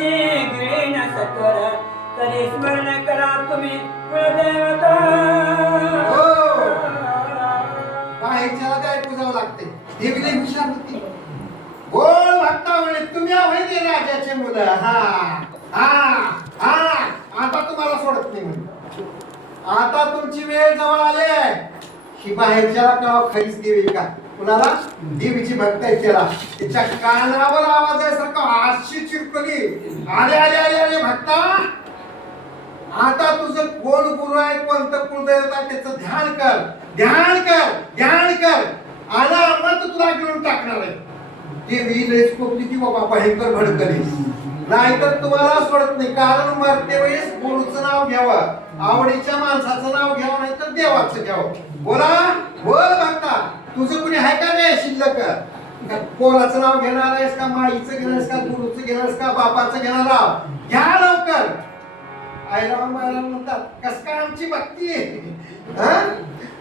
पाशी गिरीन सत्वर तरी स्मरण करा तुम्ही कुलदेवता. बाहेरच्याला काय पूजावं लागते देवीला हुशार होती. बोल भक्ता म्हणे तुम्ही माहिती राजाचे मुलं. हा हा हा आता तुम्हाला सोडत नाही म्हणे. आता तुमची वेळ जवळ आली आहे. ही बाहेरच्याला का खरीच देवी का कुणाला देवीची भक्त आहे त्याला तिच्या कानावर आवाज आहे सारखं अशी चिरकली. आले आले आले आले भक्ता आता तुझं कोण गुरु आहे कोणतं कुलदैवत आहे त्याचं ध्यान कर ध्यान कर ध्यान कर. आला मग तुला घेऊन टाकणार आहे. देवी लयच कोपली की बाबा भयंकर भडकली. नाहीतर तुम्हाला सोडत नाही. कारण मरते वेळेस गुरुचं नाव घ्यावं आवडीच्या माणसाचं नाव घ्यावं नाही तर देवाचं घ्यावं. बोला बोल भक्ता तुझं कुणी आहे का नाही शिल्लक. कोणाचं नाव घेणार आहेस का माईचं घेणार आहेस का गुरुचं घेणार आहेस का बापाचं घेणार आहोत घ्या लवकर. आईराम बाईराम म्हणतात कस काय आमची भक्ती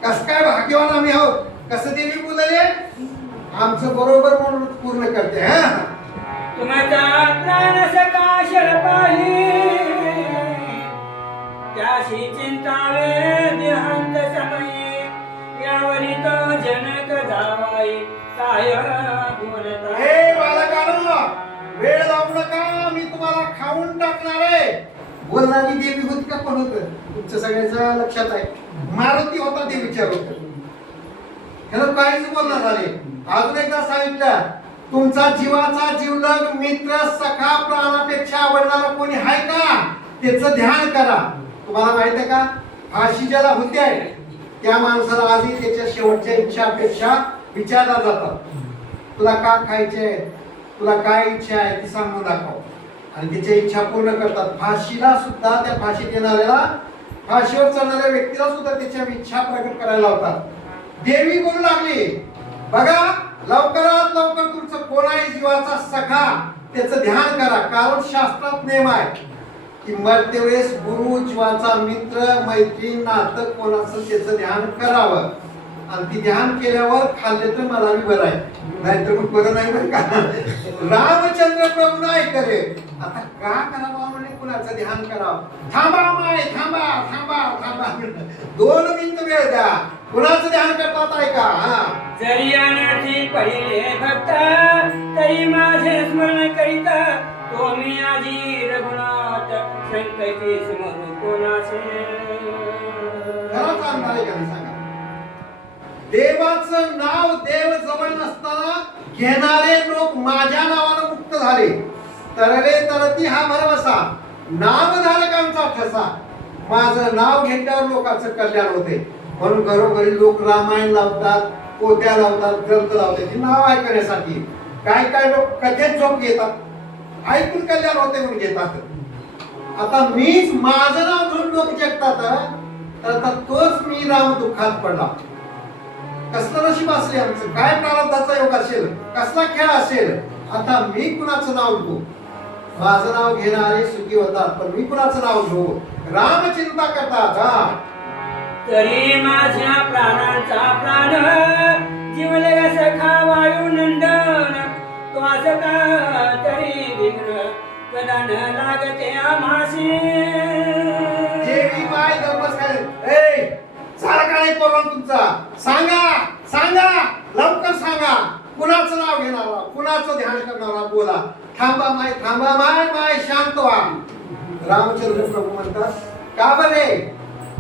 कस काय भाग्यवान आम्ही आहोत. कसं देवी बोलले आमचं बरोबर म्हणून पूर्ण करते. तुमचा प्राण सकाशल पाही त्याशी चिंतावे देहांत समयी यावरी तो जनक जावाई काय बोलता. हे बालकांनो वेळ लावू नका मी तुम्हाला खाऊन टाकणार आहे. बोलणारी देवी होती का कोण होतं तुमच्या सगळ्यांच्या लक्षात आहे. मारुती होता देवीच्या रूपात. ह्याला काहीच बोलणार झाले. अजून एकदा सांगितलं तुमचा जीवाचा जीवलग मित्र सखा प्राणापेक्षा आवडणारा कोणी आहे का त्याचं ध्यान करा. तुम्हाला माहित आहे का फाशी ज्याला होते त्या माणसाला आधी त्याच्या शेवटच्या इच्छा अपेक्षा विचारला जातात. तुला का खायचे तुला काय इच्छा आहे ती सांगून दाखव आणि त्याची इच्छा पूर्ण करतात. फाशीला सुद्धा त्या फाशी देणाऱ्याला फाशीवर चढणाऱ्या व्यक्तीला सुद्धा त्याच्या इच्छा प्रकट करायला लावतात. देवी बोलू लागली बघा लवकरात लवकर तुमचं कोणाही जीवाचा सखा त्याचं ध्यान करा. कारण शास्त्रात नेम आहे की मरते वेळेस गुरु जीवाचा मित्र मैत्रीण नातं कोणाचं त्याचं ध्यान करावं. आणि ती ध्यान केल्यावर खाल्ले तर मला बी बरं आहे नाहीतर मग बरं नाही बरं का. रामचंद्र प्रभू नाही करे. आता का करावं म्हणे कुणाचं ध्यान करावं. थांबा माय थांबा थांबा थांबा 2 मिनिट वेळ द्या. कुणाचं ध्यान करतात ऐका. जरी अनर्थी पडिले भक्त तरी माझे स्मरण करीता तुम्ही आजी रघुनाथ संकटी स्मरू कोणाचे. खरंच आणणार आहे का नाही सांगा. देवाचं नाव देव जवळ नसताना घेणारे लोक माझ्या नावानं मुक्त झाले. तरले तरती हा भरवसा नामधारकांचा ठसा. माझं नाव घेतल्यावर लोकांचं कल्याण होते. म्हणून घरोघरी लोक रामायण लावतात पोत्या लावतात ग्रंथ लावतात नाव ऐकण्यासाठी. काय काय लोक कथेत झोप घेतात ऐकून कल्याण होते म्हणून घेतात. आता मीच माझं नाव घेऊन लोक जगतात तर आता तोच मी राम दुःखात पडला. कसलं नशीब असेल आमचं काय प्रारब्धाचा योग असेल कसला खेळ असेल. आता मी कुणाचं नाव घेऊ. माझं नाव घेणारे सुखी होतात पण मी कुणाचं नाव घेऊ. राम चिंता करतात. तरी माझ्या प्राणाचा प्राण जीवले सखा वायू नंदन तो असं का तरी विघ्न कदा न लागते आम्हासी. देवी माय नमस्कार. ए झाला का नाही प्रोग्राम तुमचा. सांगा सांगा लवकर सांगा. कुणाचं नाव घेणारा कुणाचं ध्यान करणारा बोला. थांबा माय माय शांत व्हा. रामचंद्र प्रभू म्हणतात का बरे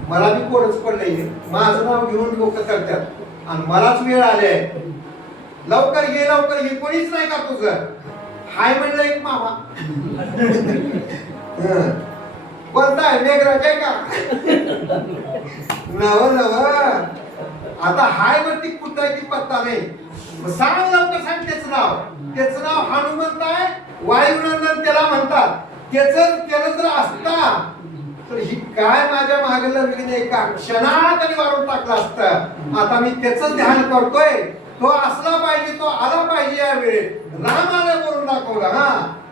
मला बी कोडच पडलंय. माझं नाव घेऊन लोक करतात आणि मलाच वेळ आले. लवकर घे कोणीच नाही का तुझं. हाय म्हणलं एक मामा बोलताय मेघराज आहे का. नव आता हाय वरती कुठं आहे ती पत्ता नाही. सांग लवकर सांग त्याचं नाव हनुमंत आहे. वायुनंदन त्याला म्हणतात. त्यानं जर असता तर ही काय माझ्या मागलं विघ्न एका क्षणात आणि वारून टाकलं असतं. आता मी त्याच ध्यान करतोय. तो असला पाहिजे तो आला पाहिजे या वेळेत. रामाने बोलून दाखवलं.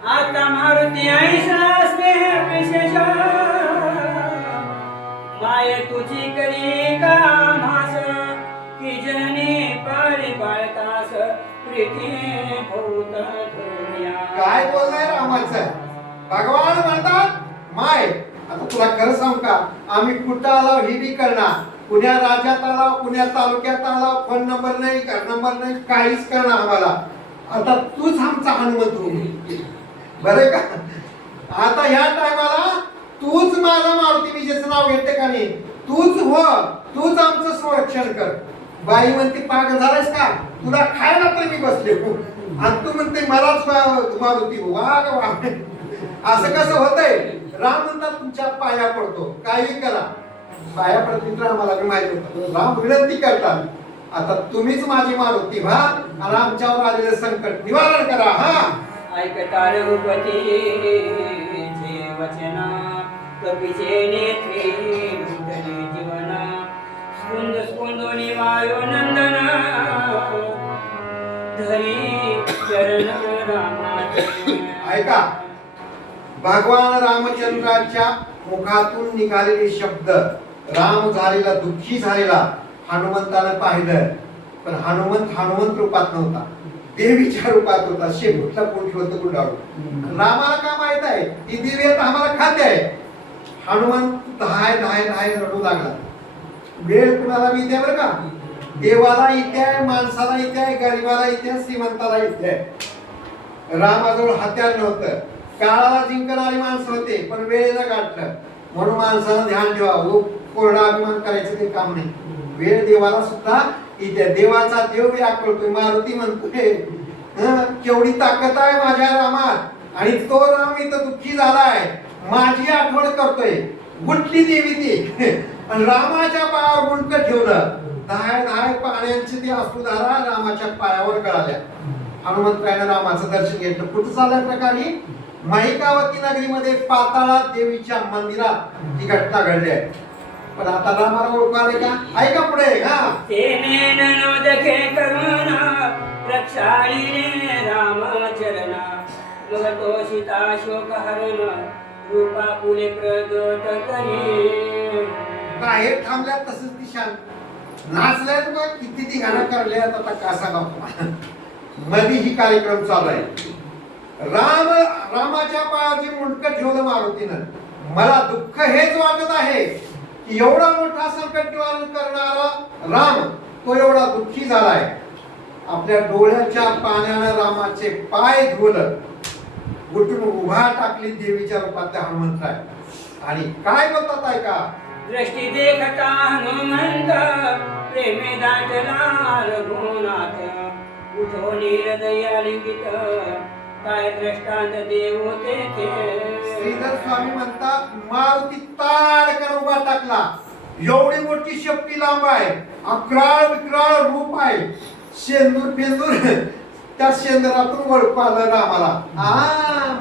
आता मारुती ऐसा स्नेह विशेष माय तुझी करी का मास की जननी पाळी बाळकास प्रीती भूत धुर्या. काय बोललाय रामाचं. भगवान म्हणतात माय. आता तुला खरं सांगू का, आम्ही कुठं आलो हे बी करणार, पुण्या राज्यात आलो, पुण्या तालुक्यात आलो, फोन नंबर नाही, घर नंबर नाही, काहीच करणार आम्हाला. आता तूच आमचा हनुमंत हो बरे का. आता ह्या टायमाला तूच माझा मारुती विजेचं नाव घेते का नाही, तूच हो, तूच आमचं संरक्षण कर. बाई म्हणते पागल झालायस का, तुला खायला तर मी बसले हो, आणि तू म्हणते मलाच मारुती हो. वा ग वा, असं कसं होतंय. राम म्हणतात तुमच्या पाया पडतो, काही करा. पाया पडत तर आम्हाला बी माहित होतं. राम विनंती करतात, आता तुम्हीच माझी मारुती व्हा आणि आमच्यावर आलेलं संकट निवारण करा. हा ऐकता रघुपती जे वचना, कपीचे नेत्रे लुटले जीवना, स्कुंद स्कुंदोनी वायो नंदन, धरी चरण रामाचे. ऐका, भगवान रामचंद्राच्या मुखातून निघालेले शब्द. राम झालेला दुःखी झालेला हनुमंतानं पाहिलं, पण हनुमंत रूपात नव्हता, देवीच्या रूपात होता. शेपूटला पोट होतं गुंडाळून. रामाला का माहित आहे ही देवी आम्हाला खाते आहे. हनुमंत धाय धाय धाय रडू लागला. वेळ कुणाला बी इथे बरं का, देवाला इथे आहे, माणसाला इथे आहे, गरीबाला इथे आहे, श्रीमंताला इथे आहे. रामाजवळ हत्यार नव्हतं, काळाला जिंकणारी माणसं होते, पण वेळेला गाठलं. म्हणून माणसाला ध्यान ठेवा, कोरडा अभिमान करायचं काही काम नाही. वेळ देवाला सुद्धा इथे. देवाचा देव बी आकळतोय, मारुती म्हणतोय केवढी ताकद आहे माझ्या रामात, आणि तो राम इथं दुःखी झालाय, माझी आठवण करतोय. गुटली देवी ती आणि रामाच्या पायावर मुंडकं ठेवलं. धाय धाय पाण्याची ती अश्रुधारा रामाच्या पायावर गळाल्या. हनुमंतरायानं रामाचं दर्शन घेतलं. कुठं चालल्या प्रकारे महिकावती नगरीमध्ये पाताळा देवीच्या मंदिरात ही घटना घडली आहे. पण आता रामाला ओळखाले का, ऐका पुढे. हा तेने ननोदके करुणा, रक्षाळीने रामचरणा, मगतो सीता शोक हरण, रूपा फुले प्रगट करी. बाहेर थांबल्या तसंच ती शांत नाचल्या. तुला किती ती गाणं करल्यात आता का सांगा. मध्ये ही कार्यक्रम चालू आहे. रामाच्या पायाची मुंडकं ठेवलं मारुतीनं. मला दुःख हेच वाटत आहे की एवढा मोठा संकट निवारण करणारा राम तो एवढा दुःखी झालाय. आपल्या डोळ्याच्या पाण्यानं रामाचे पाय धुवलं, उठून उभा टाकली देवीच्या रूपातल्या हनुमंतराय. आणि काय बोलतात ऐका. दृष्टी देखता हनुमंत, प्रेमे दाटला रघुनाथ, उठोनी हृदया लिंगित, काय दृष्टांत देव तेथे. श्रीधर स्वामी म्हणतात मारुती ताडकन उभा टाकला. एवढी मोठी शक्ती लांब आहे, अकराळ विक्राळ रूप आहे. शेंदूर बेंदूर त्या शेंदरातून ओळखू आलं रामाला.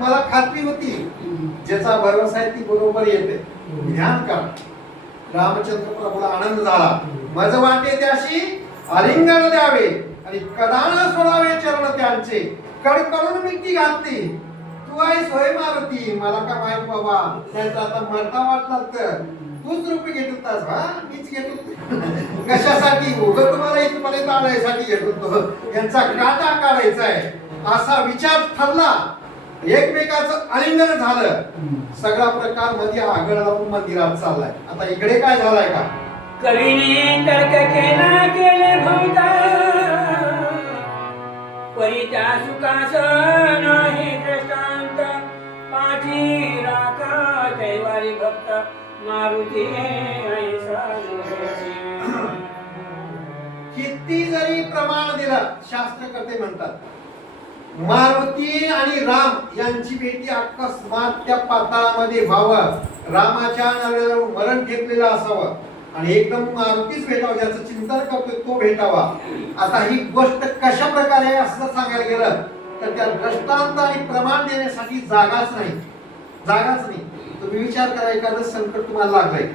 मला खात्री होती ज्याचा भरोसा आहे ती बरोबर येते. ध्यान करा. रामचंद्र प्रभूला आनंद झाला. मज वाटे त्याशी आलिंगन द्यावे आणि कदान सोडावे चरण त्यांचे. कडकडून मिठी घातली. तू आहेस होय मारुती, मला का माहित बाबा. त्यांचा आता मरता वाटला तर तूच रूप घेत होतास. मीच घेत होतो. कशासाठी? उगं तुम्हाला इथपर्यंत आणण्यासाठी घेत होतो. यांचा काटा काढायचा आहे असा विचार ठरला. एकमेकाचं आलिंगन झालं. सगळा प्रकार मध्ये आगळ लावून मंदिरात चाललाय. आता इकडे काय झालाय का, कवीने तर्क केला केले भवता, परी त्या सुखास नाही दृष्टांत, पाठी राखा कैवारी भक्त, मारुती ऐसा नव्हती. किती जरी प्रमाण दिलं, शास्त्रकर्ते म्हणतात मारुती आणि राम यांची भेटी अकस्मात त्या पाताळामध्ये व्हावं. रामाच्या नव्याला मरण घेतलेलं असावं आणि एकदम मारुतीच भेटावं, ज्याचं चिंतन करतोय तो भेटावा. आता ही गोष्ट कशा प्रकारे आहे असं सांगायला गेलं तर त्या दृष्टांत आणि प्रमाण देण्यासाठी जागाच नाही. तुम्ही विचार करा, एखादं संकट तुम्हाला लागलंय,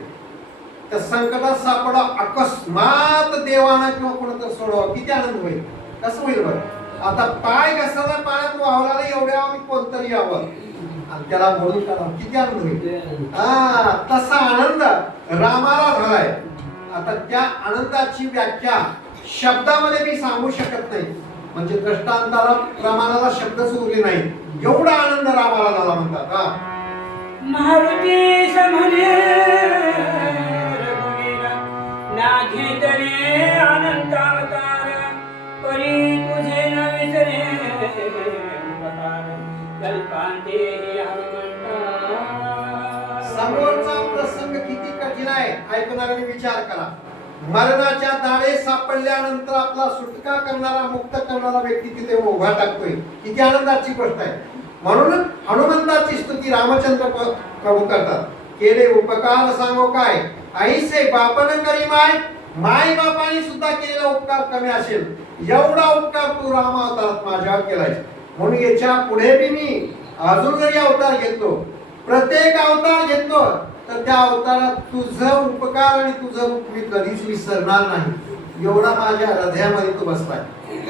त्या संकटात सापडा अकस्मात देवाना किंवा कोणाचं सोडवा, किती आनंद होईल. कसं होईल बरं. आता पाय घसरला पाण्यात वाहला एवढ्या कोणतरी यावं आणि त्याला बोलून काढावं, किती आनंद होईल. तसा आनंद रामाला झालाय. आता त्या आनंदाची व्याख्या शब्दामध्ये मी सांगू शकत नाही. म्हणजे दृष्टांताला प्रमाणाला शब्दच उरले नाही, एवढा आनंद रामाला झाला म्हणतात. हा मारुती समने रघुवीर नाघे तरे अनंत अवतार परी तुझे न विसरे उपकार कल्पांते हनुमंता. समोरचा प्रसंग किती कठीण आहे ऐकणाऱ्यांनी विचार करा. मरणाच्या दाढे सापडल्यानंतर आपला सुटका करणारा, मुक्त करणारा व्यक्ती तिथे उभा टाकतोय, किती आनंदाची गोष्ट आहे. म्हणून हनुमंताची स्तुती रामचंद्र प्रभू करतात. केले उपकार सांगो काय, आईसे बापन करी माय, माय बापाने सुद्धा केलेला उपकार कमी असेल, एवढा उपकार तू राम अवतारात माझ्यावर केलाय. म्हणून याच्या पुढे बी मी अजून जरी अवतार घेतलो, प्रत्येक अवतार घेतलो, तर त्या अवतारात तुझं उपकार आणि तुझं रूप मी कधीच विसरणार नाही. एवढा माझ्या हृदयामध्ये तू बसलाय.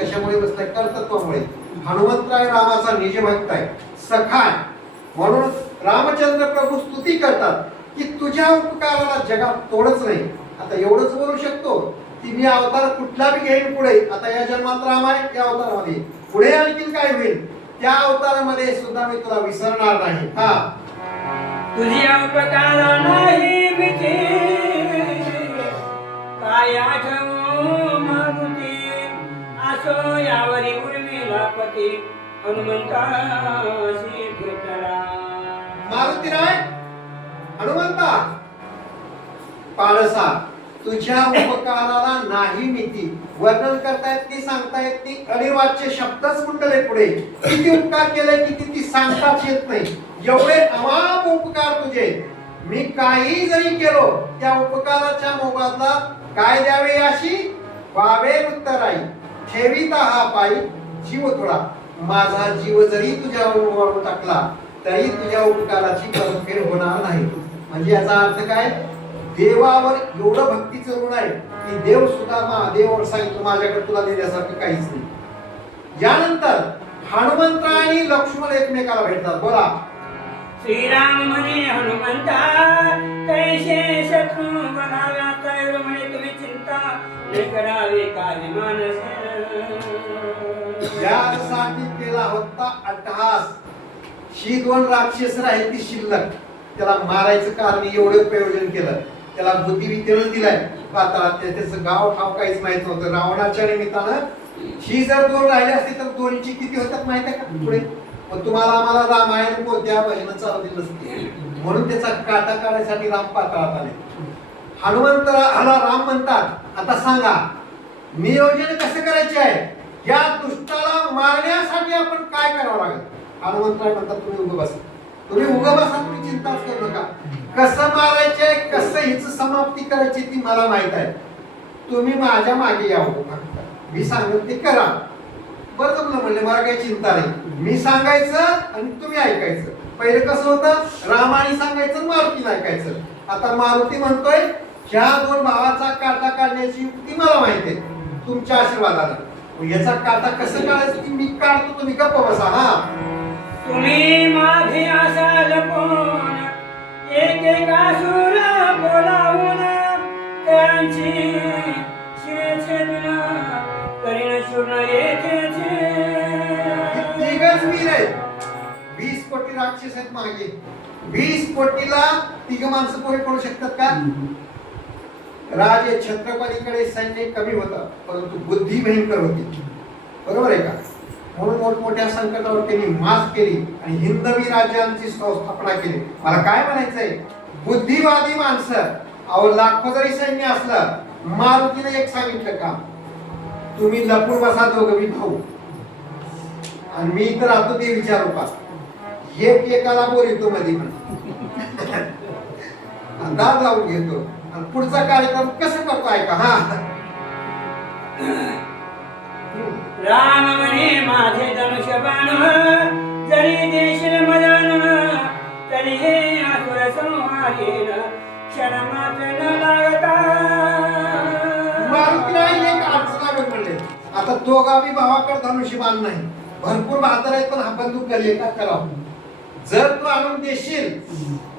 कशामुळे बसलाय? कर्तृत्वामुळे. हनुमंतराय रामाचा निजभक्त आहे, सखा आहे. म्हणून रामचंद्र प्रभू स्तुती करतात की तुझ्या उपकाराला जगात तोडच नाही. आता एवढंच बोलू शकतो की मी अवतार कुठला बी घेईन पुढे. आता या जन्मात राम आहे, त्या अवतारामध्ये पुढे आणखीन काय होईल, त्या अवतारामध्ये सुद्धा मी तुला विसरणार नाही. हा तुझ्या उपकारा नाही भीती काय आठवू मारुती असो यावरी उर्मिला पती हनुमंताशी भेटला. मारुतीराय हनुमंता पारसा, तुझ्या उपकाराला नाही मिती, वर्णन करता येत नाही, सांगता येत नाही. अनिर्वाच्य शब्दच कुंडले पुढे. किती उपकार केले, किती ती सांगताच येत नाही. एवढे अमाप उपकार तुझे. मी काही जरी केलो त्या उपकाराच्या मोबदला काय द्यावे अशी वावे उत्तराई, ठेविता हा पायी जीव थोडा. माझा जीव जरी तुझ्यावर टाकला तरी तुझ्या उपकाराची परतफेड होणार नाही. म्हणजे याचा अर्थ काय? देवावर एवढं भक्तीचं ऋण आहे की देव सुद्धा महादेवावर सांगितलं माझ्याकडे तुला देण्यासारखं काहीच नाही. यानंतर हनुमंत आणि लक्ष्मण एकमेकाला भेटतात. बोला. श्रीराम म्हणे हनुमंता कैसे शत्रू बनाव्या तैर म्हणे तुम्ही चिंता न करावे काय मानस. यासाठी केला होता अट्टहास. ही दोन राक्षस आहेत ती शिल्लक, त्याला मारायचं कारण एवढं प्रयोजन केलं. त्याला बुद्धिविद्येनं दिलाय पाताळात, त्याचं गाव ठाव काहीच माहित नव्हतं. रावणाच्या निमित्तानं ही जर दोन राहिली असती तर दोनची किती होतात माहित आहे का पुढे. पण तुम्हाला आम्हाला रामायण कोणत्या भजन चालवली नसते, म्हणून त्याचा काटा काढायसाठी राम पाताळात आले. हनुमंताला राम म्हणतात आता सांगा नियोजन कसं करायचे आहे, या दुष्टाला मारण्यासाठी आपण काय करावं लागेल. हनुमंतराय म्हणतात तुम्ही उभं बसा, तुम्ही उभं बसा, तुम्ही चिंताच करू नका. कसं मारायचंय, कसं हिच समाप्ती करायची ती मला माहित आहे. तुम्ही माझ्या मागे यावं, मी सांगत ते करा. बरं जमलं म्हणले, मला काही चिंता नाही. मी सांगायचं आणि तुम्ही ऐकायचं. पहिलं कसं होतं, रामाने सांगायचं मारुतीने ऐकायचं. आता मारुती म्हणतोय ह्या दोन भावाचा काटा काढण्याची युक्ती मला माहिती आहे तुमच्या आशीर्वादानं. याचा काटा कसं काढायचं ती मी काढतो, तुम्ही गप्प बसा. हा तुम्ही माझे असा लपून एक एक असुर बोलावून त्यांची शिरछेदन करीन शूर्ण येथेचे. तिघच वीर आहेत, 20 कोटी राक्षस आहेत मागे. 20 कोटीला तिघ माणसं पोहे पडू शकतात का? राजे छत्रपतीकडे सैन्य कमी होतं परंतु बुद्धी भयंकर होती. बरोबर आहे का? म्हणून मोठमोठ्या संकटावर त्यांनी मात केली आणि हिंदवी राज्यांची स्थापना केली. मला काय म्हणायचंय, बुद्धिवादी माणसं, अहो लाखो जरी सैन्य असलं, मारुतीने एक सांगितलं का, तुम्ही लपून बसा दोघं मी भाऊ, आणि मी तर राहतो ते विचार रूपात. एक एकाला बोलतो मध्ये दाद लावून घेतो आणि पुढचा कार्यक्रम कसं करतो ऐका. हा राम म्हणे माझे धनुष्य बाण जरी देशील मदान तरी हे असुर संहारेन क्षण मात्र न लागता. मारुतीराय एक अडचण लागत म्हणले, आता दोघावी भावाकडे धनुष्य बाण नाही, भरपूर बहादर आहेत, पण हा बंदूक करी का करावं. जर तू आणून देशील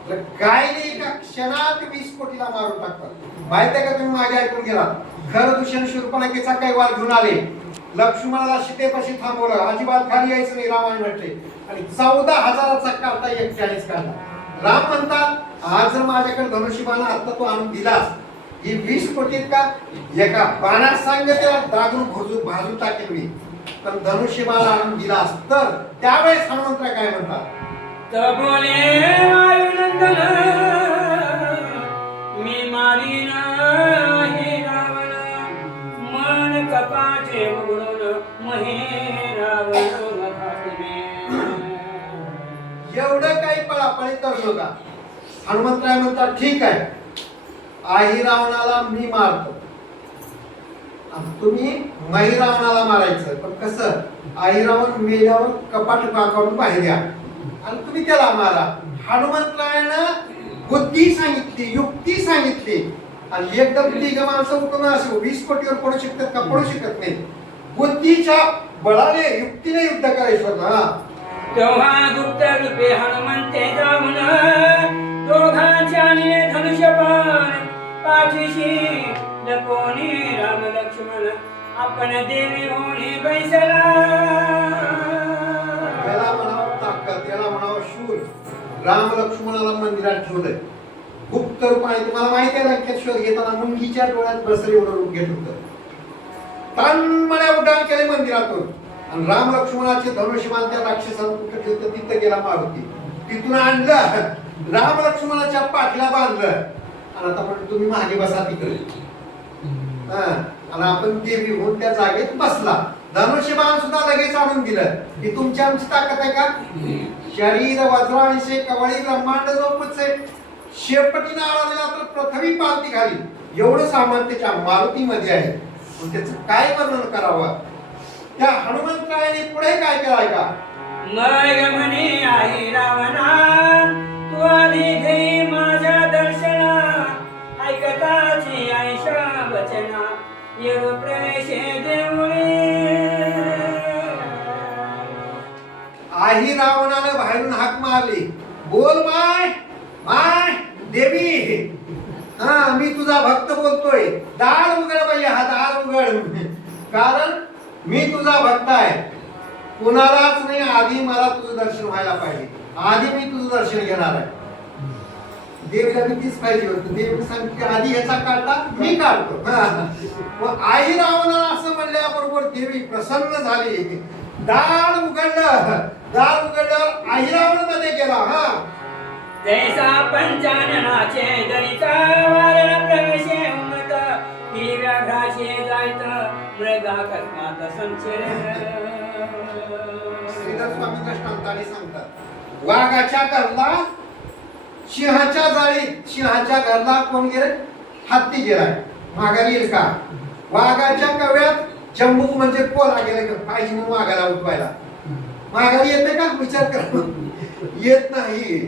तर काय नाही एका क्षणात 20 कोटीला मारून टाकतात. माहित आहे का? तुम्ही मागे ऐकून गेला, खर दूषण शूर्पणखेचा काही वाद घेऊन आले लक्ष्मणाला सीतेपाशी थांबवलं, अजिबात खाली यायचं नाही रामाने म्हटले, आणि 14,000चा काढता 41 काढला. राम म्हणतात आज जर माझ्याकडे धनुष्यबाण आता तू आणून दिलास, ही 20 कोटीत का एका बाणात सांग त्याला दागून भाजून टाकेल मी, पण धनुष्यबाण आणून दिलास तर. त्यावेळेस हनुमंतराय काय म्हणतात, तर बोले वायुनंदन मी मारीन हे रावण, मन कपाचे उघडून महे रावण घातले. एवढं काही पळापळी करू नका. हनुमंतराय म्हणतात ठीक आहे, आई रावणाला मी मारतो, तुम्ही मही रावणाला मारायचं, पण कसं, आई रावण मेल्यावर कपाट काढून बाहेर या आणि तुम्ही त्याला मारा. हनुमंतरायानं बुद्धी सांगितली, युक्ती सांगितली, आणि एकदम तिघ माणसं उठून असो 20 कोटीवर पडू शकतात का, पडू शकत नाही. बुद्धीच्या बळाने युक्तीने युद्ध करायचं ना. तेव्हा गुप्त रूपे हनुमंते जाऊन दोघांच्या धनुष्यबाण पाठीशी लपवणे राम लक्ष्मण आपण देवी होणे बैसला. त्याला म्हणावं ताकद, त्याला म्हणावं शूर. राम लक्ष्मणाला मंदिरात ठेवलंय गुप्त रूपाने. तुम्हाला माहिती आहे लंकेश्वर घेताना मुंगीच्या डोळ्यात बसरे एवढं रूप घेत होतं. तन्मळ्या उड्डाण केले मंदिरातून, आणि राम लक्ष्मणाचे धनुष्यबाण त्या राक्षसाला कुठं ठेवतं तिथं गेला मारुती. तिथून आणलं राम लक्ष्मणाच्या पाठीला बांधलं, आणि आता पण तुम्ही मागे बसा तिकडे. आणि आपण देवी होऊन त्या जागेत बसला. धनुष्यबाण सुद्धा लगेच आणून दिलं. ही तुमची आमची ताकद आहे का? शरीर वज्रांशे कवळी ब्रह्मांड झोपचे, शेपटीनं आळालेला तर पृथ्वी पालती घाली. एवढं सामान त्याच्या मारुतीमध्ये आहे. त्याचं काय वर्णन करावं. त्या हनुमंतरायाने पुढे काय केलाय का, मग म्हणे आई रावणा तू आधी घे माझ्या दर्शना, ऐकताची आयशा वचना येऊ प्रवेशे देऊळे. आई रावणाने बाहेरून हाक मारली, बोल माय माय देवी, मी तुझा भक्त बोलतोय, दार उघड पाहिजे, हा दार उघड, कारण मी तुझा भक्त आहे. कुणालाच नाही, आधी मला तुझं दर्शन व्हायला पाहिजे, आधी मी तुझं दर्शन घेणार आहे. देवीला मी तीच पाहिजे होती. देवी सांगते आधी ह्याचा काढता मी काढतो. मग आई रावणाला असं म्हणल्याबरोबर देवी प्रसन्न झाली. दार उघडलं, दार उघडल्यावर आई रावण मध्ये गेला. जैसा पंचाननाचे दरिता वारण प्रवेशे उमत, ही व्याघ्राशे जायत मृगा कस्मात संचर. श्रीधर स्वामी दृष्टांताने सांगतात, वाघाच्या घरला सिंहाच्या जाळीत, सिंहाच्या घरला कोण गेले, हत्ती गेलाय, माघारी येईल का. वाघाच्या कव्यात जम्बूक म्हणजे कोला गेले पाहिजे म्हणून वाघाला उठवायला, माघारी येते का, विचार कर, येत नाही.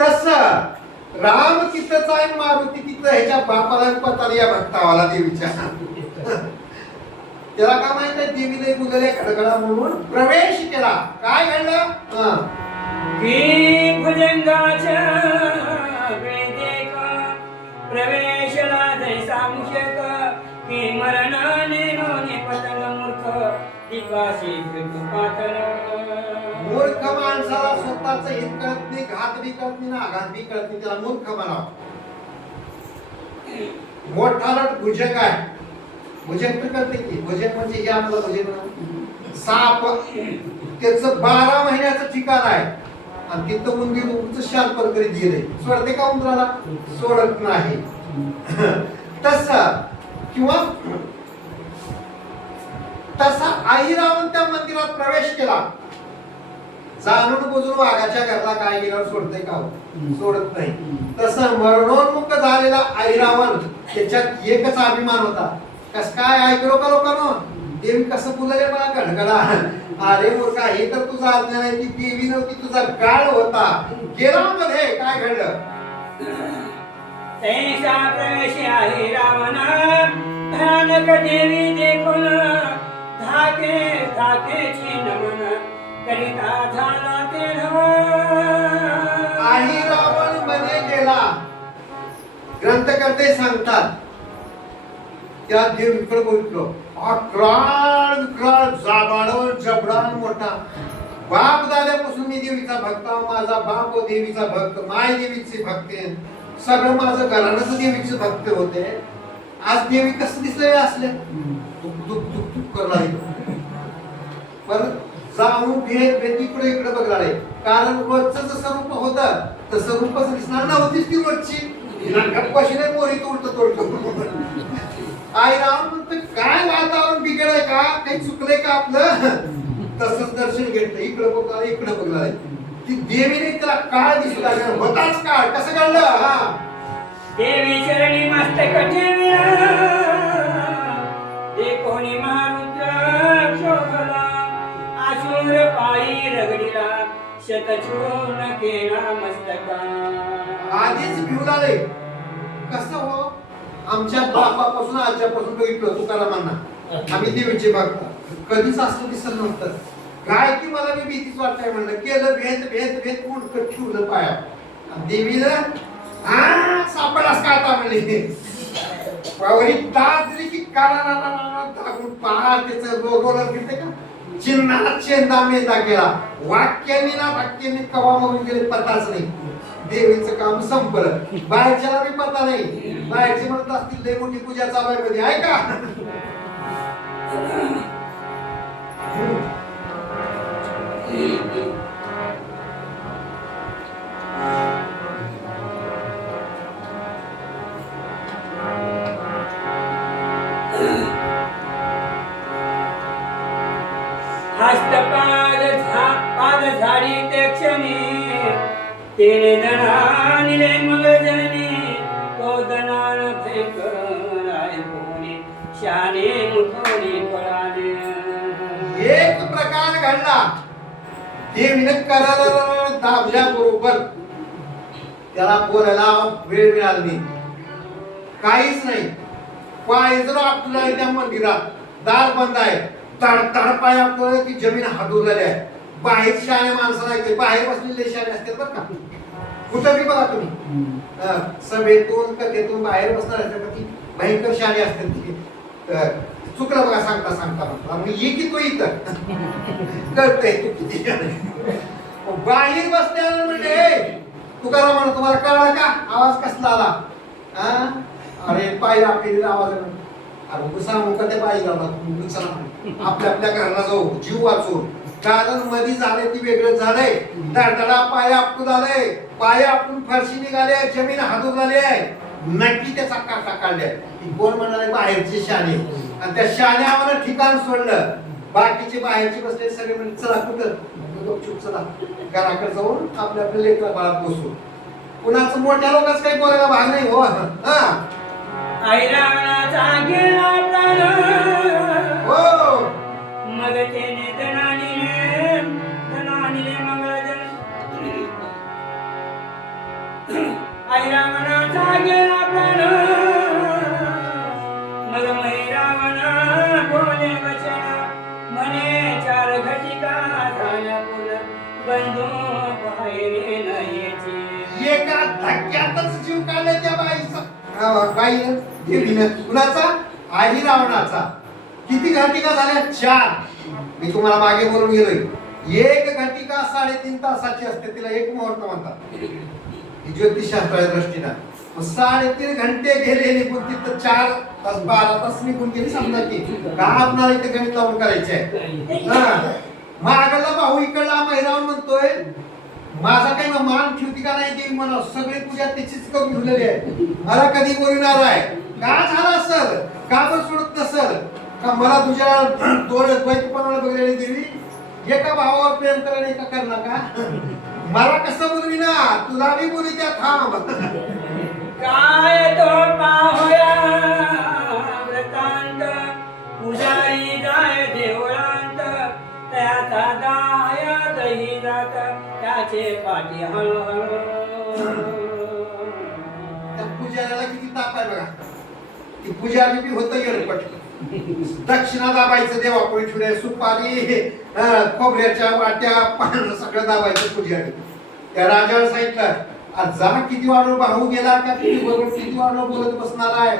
तस राम तिथंच आहे, मारुती तिथं, ह्याच्या बापाला पताला या भक्तावाला देवीच्या. त्याला काय माहित आहे, देवीने गुदले खडखडा म्हणून प्रवेश केला. काय घडलं की भुजंगाच्या वेदेक प्रवेशला जैसा मुषक, की मरणाने नोने पतंग मूर्ख दिवाशी फिरतू पातळ. मूर्ख माणसाला स्वतःच हित कळत नाही, घात बी कळत नाही, आघात बी कळत नाही, त्याला मूर्ख म्हणावं. मोठा लट भुजंग आहे. भुजंग तर करते की, भुजंग म्हणजे हे आपलं भुजंग साप, त्याचं 12 महिन्याचं ठिकाण आहे, आणि तिथं उंदीर उंच शाल्पर करीत गेले. सोडते का उंदराला? सोडत नाही. तस किंवा तसा आई रावण त्या मंदिरात प्रवेश केला. जाणून बुजून वाघाच्या घरला काय गेल्यावर सोडते का? सोडत नाही. तसं मरणोन्मुख झालेला आई रावण, त्याच्यात एकच अभिमान होता. कस काय ऐकलो का लोकांनो, देवी कसं बोलले मला घडघडा. अरे मूर्खा, हे तर तुझा अज्ञान आहे, ती देवी नव्हती, तुझा गाळ होता. गेरामध्ये काय घडलं, तैसा प्रवेश आहे रावणा, भयानक देवी देखून धाके धाकेची नमन करिता झाला ते आई रावण मध्ये गेला. ग्रंथकर्ते सांगतात त्या देवीकडे बोलतो, अक्राळ विक्राळ जाबाड जबडान मोठा बाप दाद्यापासून मी देवीचा भक्त माझा बाप देवीचा भक्त माय देवीचे भक्त आहे. सगळं माझं घराणंच देवीचे भक्त होते. आज देवी कसं दिसलंय असले दुख दुख दुख दुख करला परत जाऊन भेट भेटीकडे इकडे बघणार आहे. कारण रोजचं जसं रूप होतं तसं रूपच दिसणार नव्हतीच ती रोजची कशी मोरी तोडतो तोडतो आई राम म्हणतो काय वातावरण बिघडलंय का काही चुकलंय का आपलं तसंच दर्शन घेतलं इकडं बघणार इकडं बघणार ती देवीने त्याला काळ दिसू लागला होताच काळ कसं घडलं हा देवी चरणी मस्तक ठेविला ते कोणी मारुद्र शोभला आशूर पायी रगडीला शतचूर्ण केला मस्तका आधीच भिवून आले कसं हो आमच्या बापापासून आजच्यापासून बघितलं तुकारामांना आम्ही देवीचे भक्त कधीच असं दिसत नव्हतं काय की मला मी भीतीच वाटतंय म्हणलं केलं भेद भेद भेद म्हणून ठेवलं पाया देवीला हा सापडास का आता म्हणले पावरी दादरी की काळा दागून पहा त्याचं रोगर फिरते का चिन्हाला चेंदा मेंदा केला वाक्याने ना वाक्याने कवा म्हणून गेले पताच नाही देवीचं काम संपलं बाहेरच्याला बी पता नाही बाहेरचे म्हणत असतील लय मोठी पूजा चालू आहे मध्ये आहे का पाद झाडी ते क्षणी तेरे दनानिले मगजनी तो दनान भयकराय कोणी शाने मुठोनी पळाले एक प्रकार घडला देवीने करायला दाबल्या बरोबर त्याला बोलायला वेळ मिळाला नाही काहीच नाही पाय जर आपल्याला त्या मंदिरात दार बंद आहे तड तड पाय आपल्याला की जमीन हादरलेली आहे बाहेर शाळे माणसं नाही बाहेर बसलेले शाळे असतात बरं का कुठं बी बघा तुम्ही सभेतून कथेतून बाहेर बसणार असतात ती भयंकर शाळे असतात ती चुकलं बघा सांगता सांगता मग ये की तो इथं कळतंय तू किती बाहेर बसल्यावर म्हणजे तुकाराम म्हणा तुम्हाला कळला का आवाज कसला आला अरे पाय आपली आवाज अरे सांगू का त्या पायी आपल्या आपल्या घराला जाऊ जीव वाचून कारण मध्ये झाले ती वेगळं झालंय धडधडा पाय आपटू झालंय पाय आपटून फरशी निघाले जमीन हादूर झाली आहे नक्की त्याचा काटा काढलाय कोण म्हणाले बाहेरचे शाणे आणि त्या शाणे आम्हाला ठिकाण सोडलं बाकीचे बाहेरचे बसले सगळे म्हणजे चला कुठं चुप चला घराकडे जाऊन आपल्या आपल्या लेकरा बाळात बसू कुणाचं मोठ्या लोकांच काही बोलायला भाग नाही हो हा ऐरावणाचा गेला प्राण हो मग तेने धनानिले मंगळजन ऐरावणाचा गेला प्राण मग मैरावणा बोले वचन म्हणे चार घटिका झाल्या पुर बंधू बाहेर नाहीची एका धक्क्यातच जीव काढला त्या बाईनं देवीनं कुणाचा आई रावणाचा किती घटिका झाल्या 4 मी तुम्हाला मागे बोलून गेलोय एक घटिका 3.5 तासाची असते तिला एक मुहूर्त म्हणतात ज्योतिषशास्त्राच्या दृष्टीनं 3.5 घंटे गेले निघून तिथं 4 तास 12 तास निघून गेली समजा की का आपणाला इथे गणित लावून करायचे आहे मागला भाऊ इकडला महिरावून म्हणतोय माझा काही मान ठेवती का नाही देवी मला सगळी पूजा त्याचीच करून ठेवलेली आहे मला कधी बोलणार आहे का झाला सर का पण सोडत नसल का मला तुझ्या दोन द्वैतपणाला बघलेली देवी एका भावावर प्रेम करायला एका करणार का मला कसं बोलवी ना तुला बी बोलू त्या थांब काय तो पाहोया व्रतांत पुजारी जाय देवळांत त्याचा दाया दही जात त्याचे पाठी हळूहळू त्या पुजाऱ्याला किती ताप आहे बघा ती पुजारी बी होतं येडपट दक्षिणा दाबायचं देवापुढे ठेवले सुपारी खोबऱ्याच्या वाट्या पान सगळं दाबायचं पुजारी त्या राजाला सांगितलं जा किती वाढव भाऊ गेला का किती वाढव बोलत बसणार आहे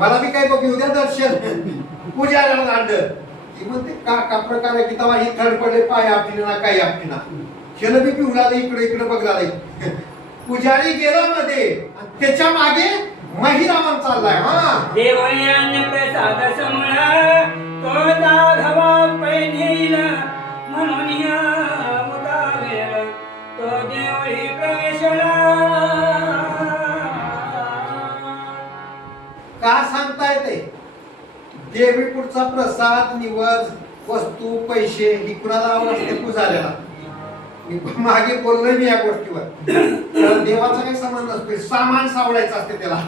मला बी काय बघ उद्या दर्शन पुजाऱ्याला आणलं ती म्हणते का प्रकार आहे की तेव्हा ही थड पडले पाय आपली ना काही आपली ना शेल बी पिवळालं इकडे इकडे बघायला पुजारी गेला मध्ये आणि त्याच्या मागे महिरामन चाललाय हा देवळी अन्न प्रसाद समळा तो दाघवा पैनेल म्हणून या उदावेर तो देवळी प्रवेशला का सांगता येते देवीपुढचा प्रसाद निवद वस्तू पैसे ही कुणाला आवड असते पुजाऱ्याला मी मागे बोललोय मी या गोष्टीवर तर देवाचा काही संबंध नसतो सामान सावडायचं असते त्याला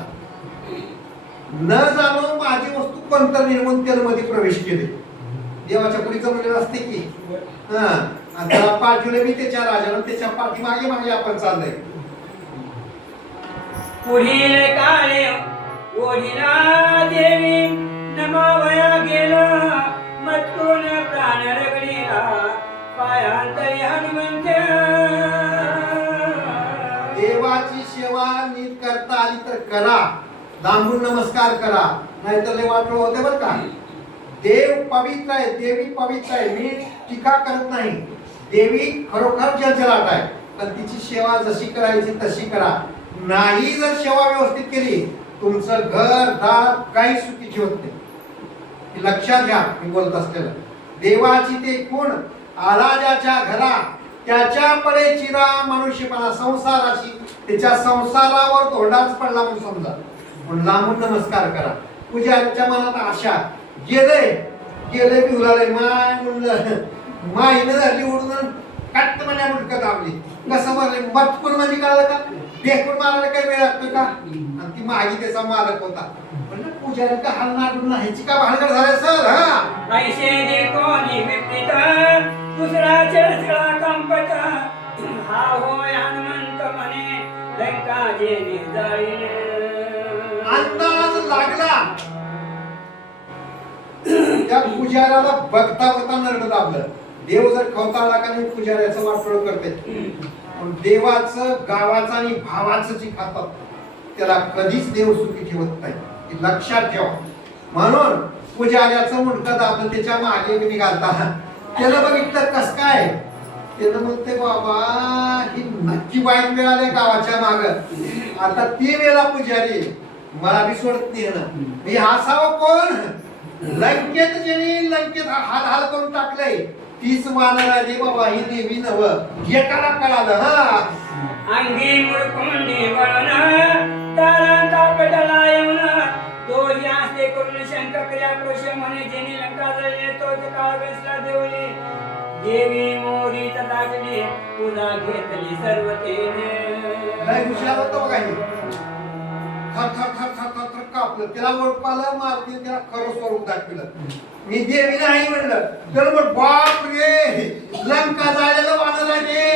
न जाणो माझी वस्तू कोणतं निर्मून तेलमध्ये प्रवेश केले देवाच्या पुढे जमलेलं असते की हा आणि त्याला पाठवले मी त्याच्या राजाला त्याच्या पाठीमागे मागे आपण चाललंय पुढील काळे ओढिला देवी नमावया गेला मत्तून प्राण रगडीला पायांतरी हनुमंत देवाची सेवा नीट करता आली तर करा लांबून नमस्कार करा नाहीतर लय वाटलं होते बरं का देव पवित्र आहे देवी पवित्र आहे मी टीका करत नाही देवी खरोखर जलजलाट आहे पण तिची सेवा जशी करायची तशी करा नाही जर सेवा व्यवस्थित केली तुमचं घर दार काही चुकीची होत नाही हे लक्षात घ्या मी बोलत असलेलं देवाची ते गुण आला ज्याच्या घरा त्याच्या पडे चिरा मनुष्यपणा संसाराची त्याच्या संसारावर तोंडाच पडला म्हणून समजा म्हणून लांबून नमस्कार करा पुजाऱ्याच्या मनात आशा गेले बिवलाले माय म्हणलं माईनं झाली उडून काट म्हण्या मुडकं दाबली कसं म्हणले मटकून म्हणजे कळलं का देखून मारायला काही वेळ लागतो का आणि ती मागी त्याचा मालक होता म्हणलं पुजारी का हाल नाडून ह्याची का भानगड झाले सर हा ऐसे जे कोणी विपरीत दुसरा चर्चला कंपत हा होय हनुमंत म्हणे लंका जे निर्जाळीने अंदाज लागला त्या पुजाऱ्याला बघता बघता नरड दाबलं देव जर खवताळला का नाही पुजाऱ्याचं वाटोळ करते पण देवाचं गावाचं आणि भावाचं जे खातात त्याला कधीच देव सुखी ठेवत नाही हे लक्षात ठेवा म्हणून पुजाऱ्याचं मुंडकं दाबलं त्याच्या मागे निघालता त्याला बघितलं कस काय त्यानं म्हणते बाबा ही नक्की वाईट मिळाले गावाच्या माग आता ती वेळा पुजारी मला बी सोडत नाही ना मी हसावं कोण लंकेत ज्यांनी लंकेत हात हाल करून टाकलंय तीच वानराजी बाबा ही देवी नव एकाला कळालं हा अंगी मुळकुंडी वळण तारा तापटला येऊन दोही आस्ते करून शंकर क्रिया क्रोश म्हणे जेनी लंका जळले तो काळ वेसला देवली देवी मोरी तदाचली तुला घेतली सर्व तेने लय हुशार होतो बघा हे थर थर थर थर थर थर कापलं त्याला ओळखाला मारती त्याला खरं स्वरूप दाखवलं मी देवी नाही म्हणलं तर मग बाप रे लंका जायला वानर रे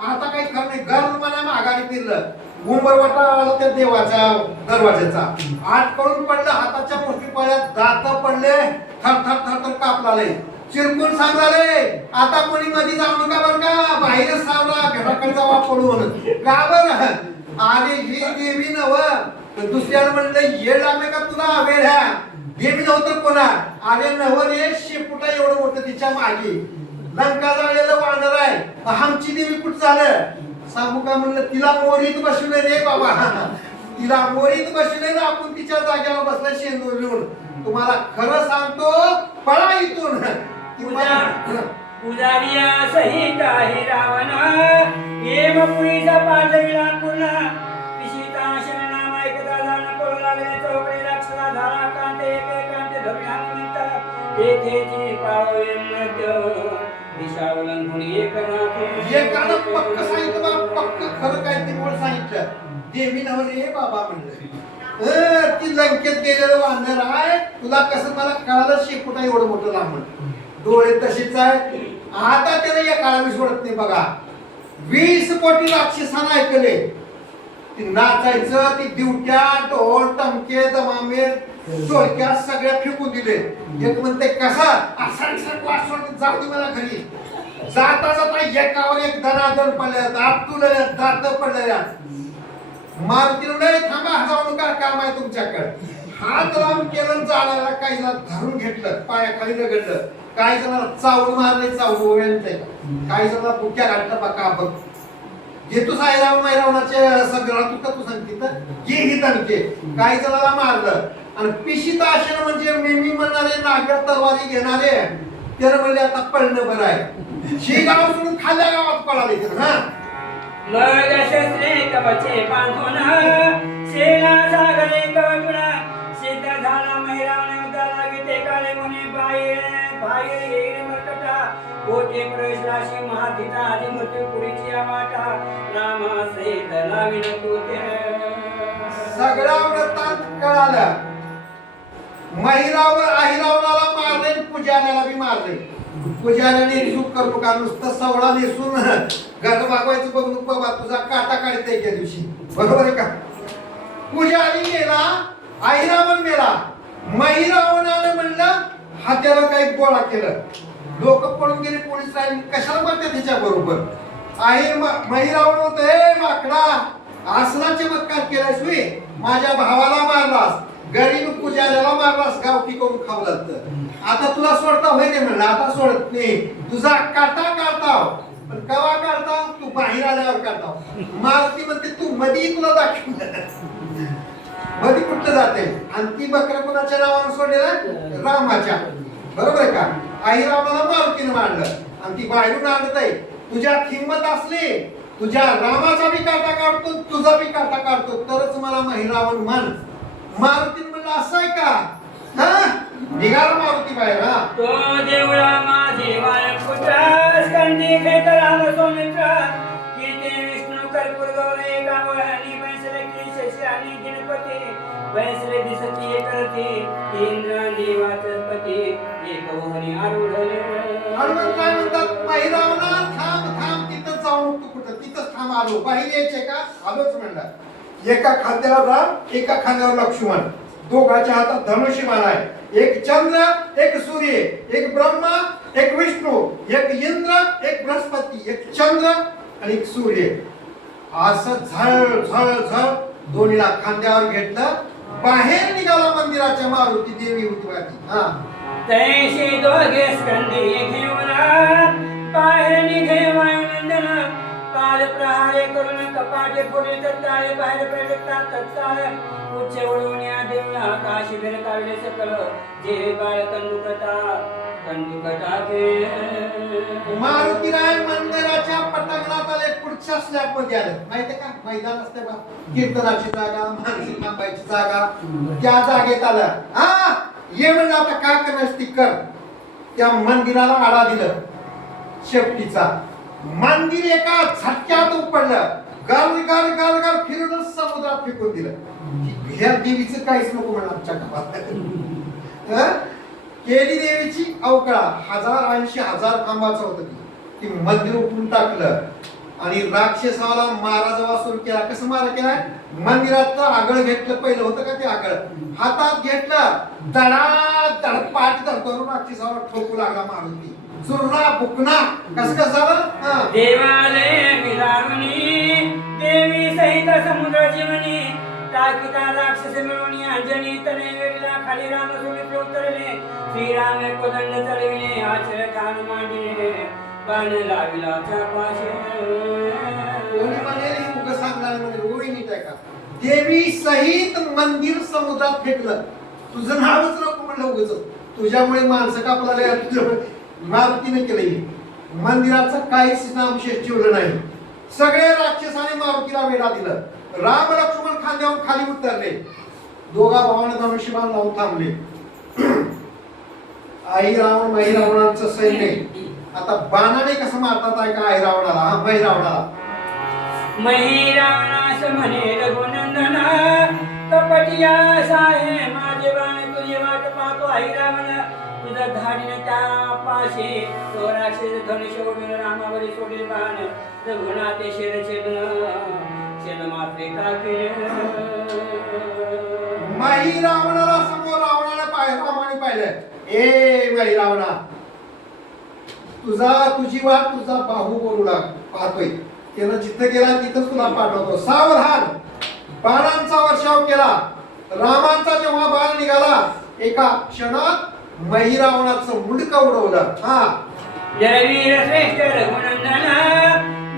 आता काही खरं नाही घर मला माघारी फिरलं उंबरवाटा आला त्या देवाच्या दरवाजाचा आठ करून पडलं हाताच्या मुष्टी पडल्यात दात पडले थर थर थर थर कापलाले चिरकून सांगले आता कोणी मध्ये जाऊ नका बरं का बाहेरच सावला घराकडे जावा पडू म्हणून का बरं अरे ही देवी नव दुसऱ्याला म्हणलं येड आम्ही का तुला वेळ ह्या देवी नव्हतं कोणा अरे नव रे शेपुटा एवढं मोठं तिच्या मागे लंका जाळलेलं वानर आहे आमची देवी कुठं झालं सांगू का म्हणलं तिला मोरीत बसवले रे बाबा तिला मोरीत बसवले ना आपण तिच्या जागेवर बसला शेंदूर लिहून तुम्हाला खरं सांगतो पळा इथून पुजारिया सहित आहे रावण येम पुरीचा पाठविला पूर्ण पिशिता शरण ऐकता जाणं पळू लागले चौकडे राक्षसा धारा कांते एकेकांते धरणे हनुमंत तेथेची पावे मध्य दिशा ओलांडून एकानं पक्क सांगितलं बा पक्क खरं काय ते बोल सांगितलं देवी नव रे बाबा म्हणलं ती लंकेत गेलेलं वानर आहे तुला कसं मला कळालं शेपुटा एवढं मोठं लांबण डोळे तसेच आहेत आता त्याला या काळावी सोडत नाही बघा 20 कोटी राक्षसांना ऐकले ती नाचायचं ती दिवट्या ढोल टमके दमामे चोळक्या सगळ्या फेकून दिले एक म्हणते कसा असा वास सोडून जाऊ दे मला घरी जाता जाता एकावर एक दनादन पडल्या आपटुल्या दात पडल्या मारुतीने नाही थांबा जाऊ नका काम आहे तुमच्याकडे हात लांब केलं जाणारा काही जण धरून घेतलं पायाखाली रगडलं काही जणांना चावून मारले चावून काही जणांना बुक्या घातलं बका बघ जे तू साईराव मैरावणाचे सगळं तू सांगते तर घे ही तणके काही जणाला मारलं आणि पिशीत आशन म्हणजे मी म्हणणारे नागर तलवारी घेणारे त्यानं म्हणले आता पळणं बरं आहे शेगाव सोडून खाल्या गावात पळाले तर हा मग शस्त्रे कवचे बांधून सेना सागरे कवचुना सिद्ध झाला महिरावने उद्याला गीते काळे म्हणे बाहेर येईल मरकटा कोटे प्रवेश राशी महाधिता आधी मृत्यू पुरीची वाटा रामा सहित लाविन तूते सगळ्या वृत्तांत कळालं महिरावर आहिरावनाला मारले पुजाऱ्याला बी मारले पुजाऱ्याने चूक करू का नुसतं सवळा नेसून घर मागवायचं बघ बाबा तुझा काटा काढता एका दिवशी बरोबर आहे का पुजारी मेला आहिरावण मेला महिरावणाने म्हणलं हात्याला काही गोळा केलं लोक पळून गेले पोलीस कशाला मारते त्याच्या बरोबर महिरावण होत हे माकडा असला चमत्कार केलास वे माझ्या भावाला मारलास गरीब पुजाऱ्याला मारलास गावठी करून खावलास तर आता तुला सोडता होय रे म्हणलं आता सोडत नाही तुझा काटा काढताव पण कवा काढताव तू बाहेर आल्यावर काढताव मारती म्हणते तू मधी तुला दाखव मधी कुठं जाते आणि ती बकऱ्या कोणाच्या नावानं सोडलेला रामाच्या बरोबर आहे का आई रामाला मारुतीने मारलं आणि ती बाहेरून आणत आहे तुझ्यात हिंमत असली तुझ्या रामाचा बी काटा काढतो तुझा बी काटा काढतो तरच मला महिरावण मान मारुतीने म्हणलं असं आहे का हा निघाला मारुती बाहेर हा तो देवळा माझे वाळपुत्र स्कंदी खेत राम सोमित्र कीते विष्णू कर्पूर गौरे गावहनी बैसले की शशी आणि गणपती बैसले दिसती करते इंद्र देवाचपती एक हरी आरूढले हनुमान काय म्हणतात महिरावणा थांब थांब तिथं जाऊन तू कुठं तिथंच थांब आलो बाहेर यायचे का आलोच म्हणलं एका खांद्यावर राम एका खांद्यावर लक्ष्मण दोघांच्या हातात धनुष्यबाण आहे एक चंद्र एक सूर्य एक ब्रह्मा एक विष्णू एक इंद्र एक बृहस्पती एक चंद्र आणि एक सूर्य असं झळ झळ झळ दोन्हीला खांद्यावर घेतलं बाहेर निघाला मंदिराच्या मारुती देवी होती बाकी हा तैसे दोघे स्कंदी घेऊन बाहेर निघे वायुनंदन काल प्रहारे करून कपाटे फोडले तत्काळ बाहेर प्रगटता तत्काळ उच्च वळवण्या देवळा काशी भेर काढले सकल जे बाळ कंदुकटा मारुती राय मंदिराच्या पटांगणात आले पुढच्या स्लॅब मध्ये आले माहितीये का मैदान असते बा कीर्तनाची जागा मानसिक थांबायची जागा त्या जागेत आलं हा ये म्हणजे आता काय करण्यास ती कर त्या मंदिराला आडा दिलं शेपटीचा मंदिर एका झटक्यात उपडलं गल गल गल गल फिरून समुद्रात फेकून दिलं ह्या देवीचं काहीच नको म्हणा आमच्या गावात केली देवीची अवकळा 1080,000 खांबाचं होतं ती मंदिर उपटून टाकलं आणि राक्षसाला मारा जेव्हा सुरू केला कसं मारा केला मंदिरात आगळ घेतलं पहिलं होतं का ते आगळ हातात घेतलं दडा दडपाट करून राक्षसाला ठोकू लागला मारुती चुरला बुकना कसं झालं देवालय विरावणी देवी सहित समुद्र जीवनी टाकिता राक्षस मिळवणी अंजनी तने वेगला खाली राम सुमित्र उतरले श्रीराम कोदंड चढविले आचर कान मांडले बाण लाविला चापाशे कोणी म्हणेल ही उगा सांगणार म्हणजे रोई नीट आहे का देवी सहित मंदिर समुद्रात फेकलं तुझं नावच नको म्हणलं उगाच तुझ्यामुळे माणसं कापला मारुतीने केलं मंदिराचं काहीच नामशेष ठेवलं नाही सगळे राक्षसाने मारुतीला वेढा दिलं राम लक्ष्मण खांद्यावर खाली उतरले दोघा भावांना धनुष्यबाण लावून थांबले आई रावण मही रावणाचं सैन्य आता बाणाने कसं मारतात आहे का आई रावणाला हा मही रावणाला मही रावणास म्हणे रघुनंदन कपटिया साहे माझे बाण तुझे वाट पाहतो आई रावण तुझा धाडीने त्या पाशी तो राक्षस धनुष्य उडून रामावरी सोडले बाण रघुनाथे शेर छेदन मात्रे टाकले मही रावणाला समोर रामाने पाहिलं ए मही रावणा तुझी वाट तुझा बाहू बोलू पाहतोय त्यानं जिथं गेला तिथंच तुला पाठवतो सावधान बाणांचा वर्षाव केला रामाचा जेव्हा बाण निघाला एका क्षणात महिरावणाचं मुंडकं उडवलं. हा जयवीर श्रेष्ठ रघुनंदन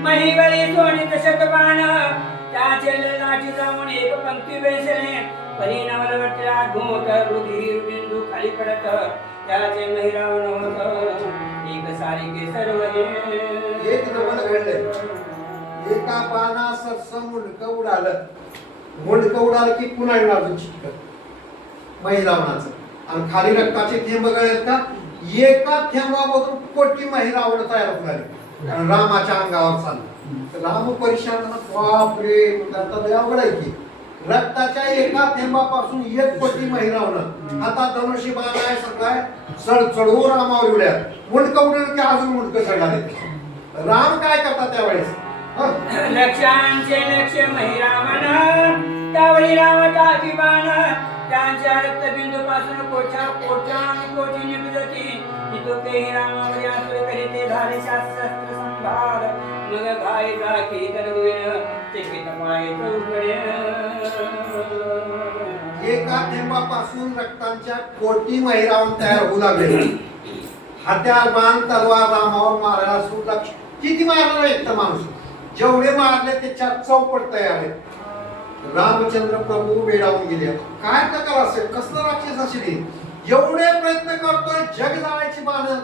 महिबली सोनित शतबाण त्याचे लाठी जाऊन एक पंक्ती बेसले परिणामाला वाटला घोट रुधिर बिंदू खाली पडत त्याचे महिरावण होत एक सारिके सर्व एक नवल घडलंय. एका बाणा सरसं मुंडकं उडालं. मुंडकं उडालं की पुन्हा अजून चिटकत महिरावणाचं आणि खाली रक्ताचे थेंब गळत का एका थेंबामधून कोटी महिरावण तयार होणार आणि रामाच्या अंगावर चाललं. राम परिषद बापरे आता लय अवघड आहे की रक्ताच्या एका थेंबापासून एक कोटी महिरावण आता धनुष्य बाण आहे सगळं चढ चढवू रामावर उड्यात मुंडकं उडलं की अजून मुंडकं चढाले. राम काय करतात त्यावेळेस लक्षांचे लक्ष महिरावण त्यावेळी रामाचा अभिमान त्यांच्या रक्तबिंदू पासून कोठा कोठा आणि कोठी निघती तिथुके रामावरी आसुर करीते झाले शास्त्र संभार मग घाई राखी तरविन चिकित पाय चौकडे. एका थेंबापासून रक्तांच्या कोटी महिरावण तयार होऊ लागले. हत्यार बाण तलवार रामावर मारायला सुरू लागले. किती मारणार एकटा माणूस जेवढे मारले त्याच्या चौपट तयार आहेत. रामचंद्र प्रभू वेडावून गेले. काय प्रकार असेल कसलं राक्षस असेल एवढे प्रयत्न करतोय जग जाण्याची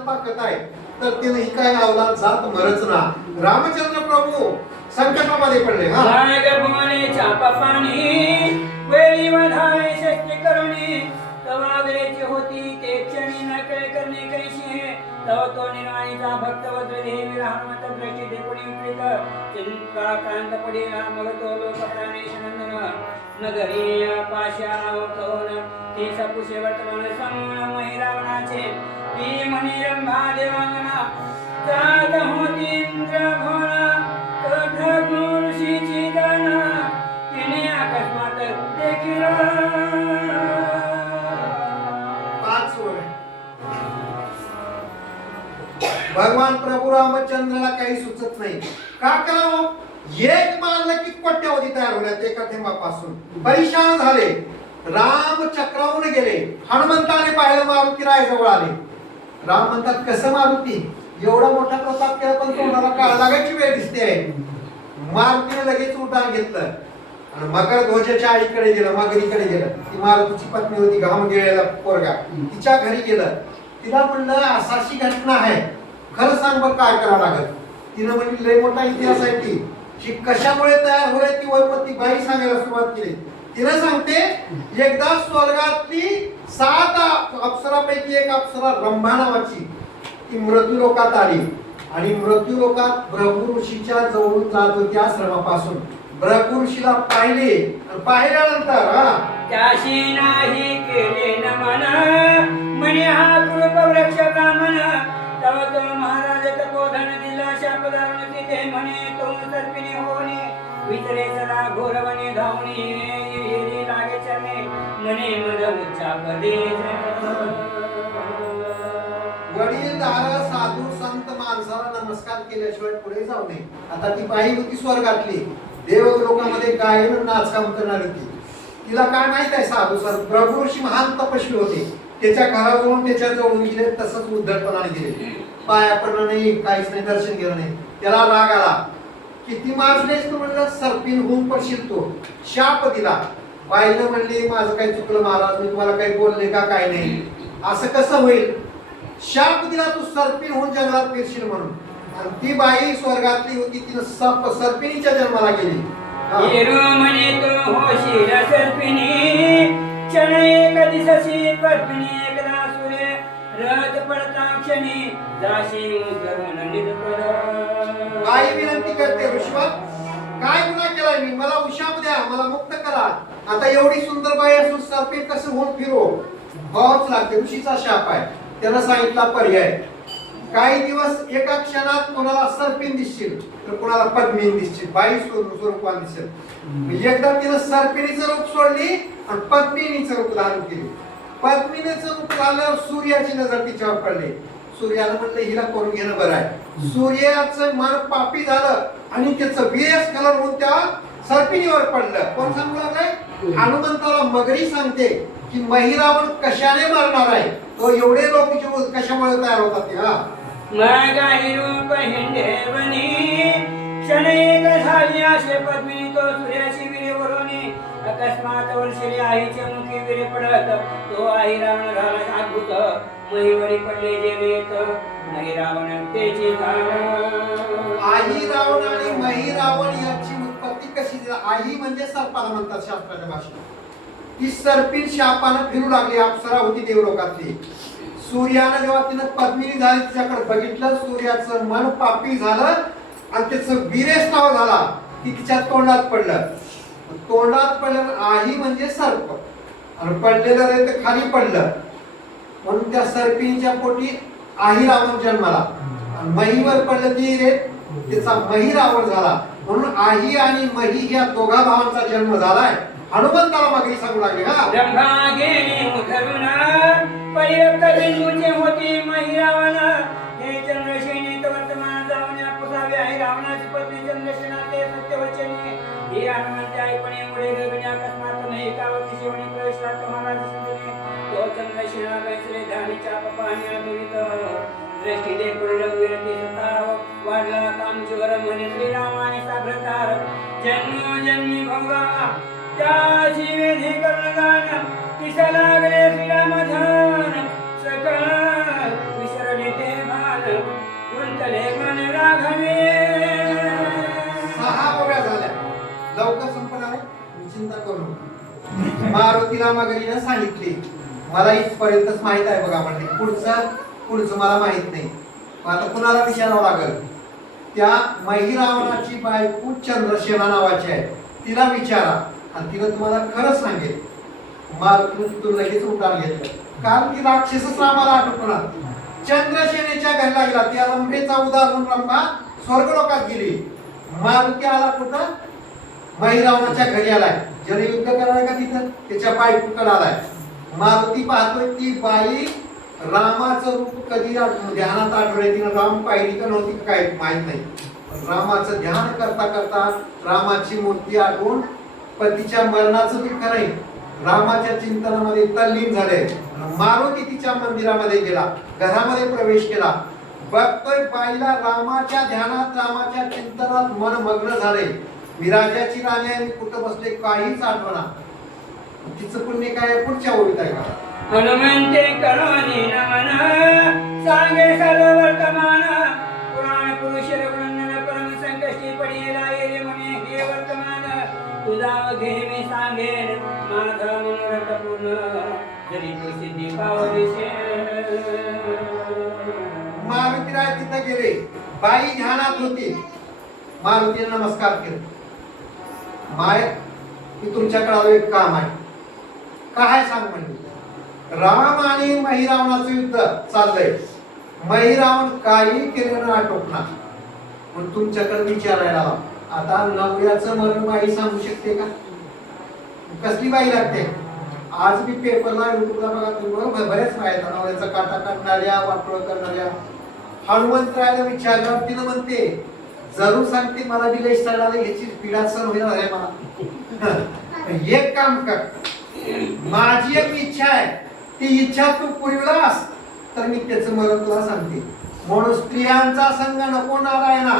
ताकद आहे तर तिने ही काय अवलाद जात मरच ना. रामचंद्र प्रभू संकटामध्ये पडले. वेळी वधाय शक्ती करुणी तवागरेची होती ते क्षणी नकळे करणे करीशी तव तो निर्वाणीचा भक्त वज्रदेवी हनुमत दृष्टी देखुणी विपरीत चिंता कांत पडिला मग तो लोक प्राणेश नंदन नगरी पाशा कौन ती सपुषे वर्तमान समूळ महिरावणाचे ती म्हणी रंभा देवांगना जात होती इंद्र भोळा कठ ऋषीची दाना तिने अकस्मात देखील भगवान प्रभू रामचंद्राला काही सुचत नाही. का करावं एक मारलं की कोट्यावधी तयार होण्यात एका थेंबापासून परेशान झाले. राम चक्रावून गेले. हनुमंताने पाहिलं मारुती रायजवळ आले. राम म्हणतात कसं मारुती एवढा मोठा प्रताप केला पण तोंडाला काळ लागायची वेळ दिसते आहे. मारुतीने लगेच उड्डाण घेतलं आणि मकर ध्वजाच्या आईकडे गेलं मगरीकडे गेलं. ती मारुतीची पत्नी होती घाम गेलेला पोरगा तिच्या घरी गेलं. तिला म्हणलं असाशी घटना आहे खरं सांग बघ काय करावं लागत. तिनं म्हणजे लय मोठा इतिहास आहे ती कशामुळे तयार होईल ती वरपती बाई सांगायला सुरुवात केली. तिनं सांगते एकदा स्वर्गातली 7 अप्सरापैकी एक अप्सरा रंभा नावाची ती मृत्यू लोकात आली आणि मृत्यू लोकात भृगु ऋषीच्या जवळून जात होती आश्रमापासून. भृगु ऋषीला पाहिले आणि पाहिल्यानंतर त्याशी नाही केले नमन म्हणे हा कृप वृक्ष ब्राह्मण तव तो महाराज तपोधन दिला शापदारण तिथे म्हणे तो सर्पिणी होणे वितरे सदा घोरवणे धावणे येरी लागे चरणे म्हणे मद उच्चापदे. वडीलधार साधू संत माणसाला नमस्कार केल्याशिवाय पुढे जाऊ नये. आता ती बाई होती स्वर्गातली देव लोकांमध्ये गायन नाचकाम करणारी ती. तिला काय माहित आहे साधू संत प्रभू ऋषी महान तपस्वी होते. त्याच्या घराजवळून त्याच्या जवळून गेले तसंच उद्धटपणाने गेले. पाया पडलं नाही काहीच नाही दर्शन केलं नाही. त्याला राग आला. किती माजलेस तू म्हणलं सर्पिन होऊन पडशील तो. शाप दिला. बाईनं म्हणली माझं काही चुकलं महाराज मी तुम्हाला काही बोलले का काय नाही असं कसं होईल. शाप दिला तू सर्पिन होऊन जंगलात फिरशील म्हणून. आणि ती बाई स्वर्गातली होती तिनं सर्पिणीच्या जन्माला गेली. म्हणे तो होशील सर्पिणी क्षण एक दिसशी पर्पिणी एकदा सूर्य रथ पडता क्षणी जाशी करून निरपद. बाई विनंती करते ऋषीवर काय गुन्हा केलाय मी मला उशाप द्या मला मुक्त करा. आता एवढी सुंदर बाई असून सर्पिण कसं होऊन फिरो भावच लागते. ऋषीचा शाप आहे. त्यानं सांगितला पर्याय काही दिवस एका क्षणात कोणाला सर्पिण दिसशील तर कोणाला पद्मिनी दिसशील बाई स्वरूपात दिसेल. एकदा तिनं सर्पिणीचं रूप सोडली आणि पद्मिनीचं रूप धारण केली. पद्मिनीचं रूप झाल्यावर सूर्याची नजर तिच्यावर पडली. सूर्याला म्हणलं हिला करून घेणं बरं आहे. सूर्याचं मन पापी झालं आणि त्याचं विष कलर होऊन त्या सर्पिणीवर पडलं. कोण सांगू लागलंय हनुमंताला मगरी सांगते की महिरावण कशाने मरणार आहे, तो एवढे लोक जीव कशामुळे तयार होतात ते. हा मगाही रूप हिंडे बनी क्षणेक झाली असे पद्मिनी तो सूर्याची विरे वरोनी अकस्मात वर्षली आईच्या मुखी विरे पडत तो आई रावण झाला अद्भुत महिवरी पडले जे वेत मही रावण तेची आई रावण आणि मही रावण याची उत्पत्ती कशी झाली? आई म्हणजे सर्पाला म्हणतात शास्त्राच्या भाषेत. ती सर्पीन शापानं फिरू लागली, अप्सरा होती देवलोकातली. सूर्यानं जेव्हा तिनं पद्मिनी झाली तिच्याकडे बघितलं, सूर्याचं मन पापी झालं आणि त्याचं वीरेस्ताव झाला की तिच्या तोंडात पडलं. तोंडात पडलं आई म्हणजे सर्प आणि पडलेलं रे ते खाली पडलं, म्हणून त्या सर्पींच्या पोटी आई रावण जन्माला. आणि महीवर पडलं ती रे त्याचा मही रावण झाला, म्हणून आई आणि मही या दोघा भावांचा जन्म झालाय. हनुमंताला मागणी सांगू लागले. हा ब्रह्मा गेली मुखरुना पर्यक्त बिंदूचे होती मही रावण हे चंद्रसेनीत वर्तमान जाऊन पुसावे आहे रावणाची पत्नी चंद्रसेना ते सत्यवचनी हे हनुमंत ऐकणे मुळे गगने अकस्मात नाही कावती शिवणे प्रवेशला महाराज सुंदरी तो चंद्रसेना बैसले धानीच्या पाणी अभिवित दृष्टी देखून रघुवीरती सताव वाढला कामचोर म्हणे श्रीरामाने साभ्रतार जन्मोजन्मी भोगा त्याची वेधी कर्णदान तिसा लागले श्रीरामधान सकळ विसरले ते भान गुंतले मन राघवे. 6 ओव्या झाल्या, लवकर संपणार आहे, मी चिंता करू नको. मारुतीला मगरीनं सांगितले मला इथपर्यंतच माहित आहे बघा, म्हणजे पुढचं मला माहित नाही. आता कुणाला विचारावं लागेल. त्या मही रावणाची बायको चंद्रसेना नावाची आहे, तिला विचारा आणि तिला तुम्हाला खरं सांगेल. मारुतीनं तिथून लगेच उठान घेतलं, कारण की राक्षसच रामाला आटोपणार. चंद्रसेनेच्या घरला गेला, त्या रंभेचा उदार म्हणून रंभा स्वर्गलोकात गेली. मारुती आला कुठं? मही रावणाच्या घरी आलाय. ज्याने युद्ध करायला का तिथं त्याच्या बायकोकडे आलाय. मारुती पाहतोय ती बाई रामाचं रूप कधी ध्यानात आठवले, तिनं राम पाहिली का नव्हती काय माहित नाही. रामाचं ध्यान करता करता रामाची मूर्ती आठवून पतीच्या मरणाचं दुःख नाही, रामाच्या चिंतनामध्ये तल्लीन झाले. मारुती तिच्या मंदिरामध्ये गेला, घरामध्ये प्रवेश केला. बघतोय बाईला रामाच्या ध्यानात रामाच्या चिंतनात मन मग्न झाले. मी राजाची राणी आहे, मी कुठं बसले काहीच आठवना. तिचं पुण्य काय पुढच्या ओळीत आहे का? हनुमंते करोनी नमन सांगे सर्व वर्तमान पुराण पुरुष रघुनंदन परम संकष्टी पडिला येरे म्हणे हे वर्तमान तुझा घे मी सांगेन माझा मनोरथ पूर्ण जरी तू सिद्धी पावलीशे. मारुतीराय तिथं गेले, बाई ध्यानात होती. मारुतीने नमस्कार केला. माय मी तुमच्याकडे आलो, एक काम आहे. काय सांग म्हणजे? राम आणि मही रावणाचं युद्ध चाललंय, मही रावण काही केलं ना आटोपणार, पण तुमच्याकडे विचारायला आला. आता नवऱ्याचं मरण बाई सांगू शकते का? कसली बाई लागते? आज मी पेपरला युट्यूबला बघा तुम्ही बरेच माहिती नवऱ्याचा काटा काढणाऱ्या वाटोळ करणाऱ्या. हनुमंतरायला विचारल्यावर तिनं म्हणते जरूर सांगते मला दिलेश चालला याची पीडा सण होणार आहे मला. एक काम कर, माझी एक इच्छा आहे, ती इच्छा तू पुरविलास तर मी त्याचं मरण तुला सांगते. म्हणून स्त्रियांचा संग नको नारायणा,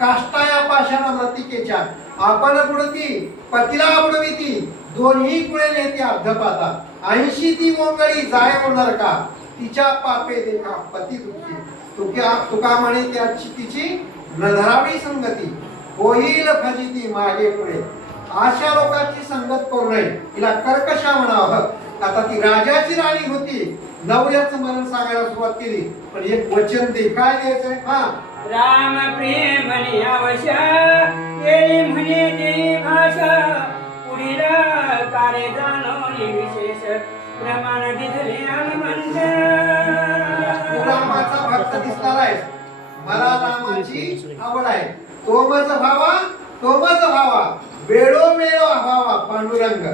काष्टा या पाषाणा लतिकेच्या आपण बुडती पतीला बुडविती दोन्ही कुळे नेते अर्धपाता 80 ती मोंगळी जाय होणार का तिच्या पापे देखा पती दुःखी तुका म्हणे त्याची तिची नधरावी संगती होईल फजिती मागे पुढे. अशा लोकांची संगत करू नये, तिला कर्कशा म्हणावं. आता ती राजाची राणी होती, नवऱ्याचं मरण सांगायला सुरुवात केली, पण एक वचन दे. काय द्यायचंय? हा राम प्रिय म्हणे अवश्य येई म्हणे देई भाषा पुढील कार्य जाणवली विशेष प्रमाण दिसले हनुमंत. तू रामाचा भक्त दिसणार आहे, मला रामाची आवड आहे. तो मज भावा वेळोवेळ भावा पांडुरंग.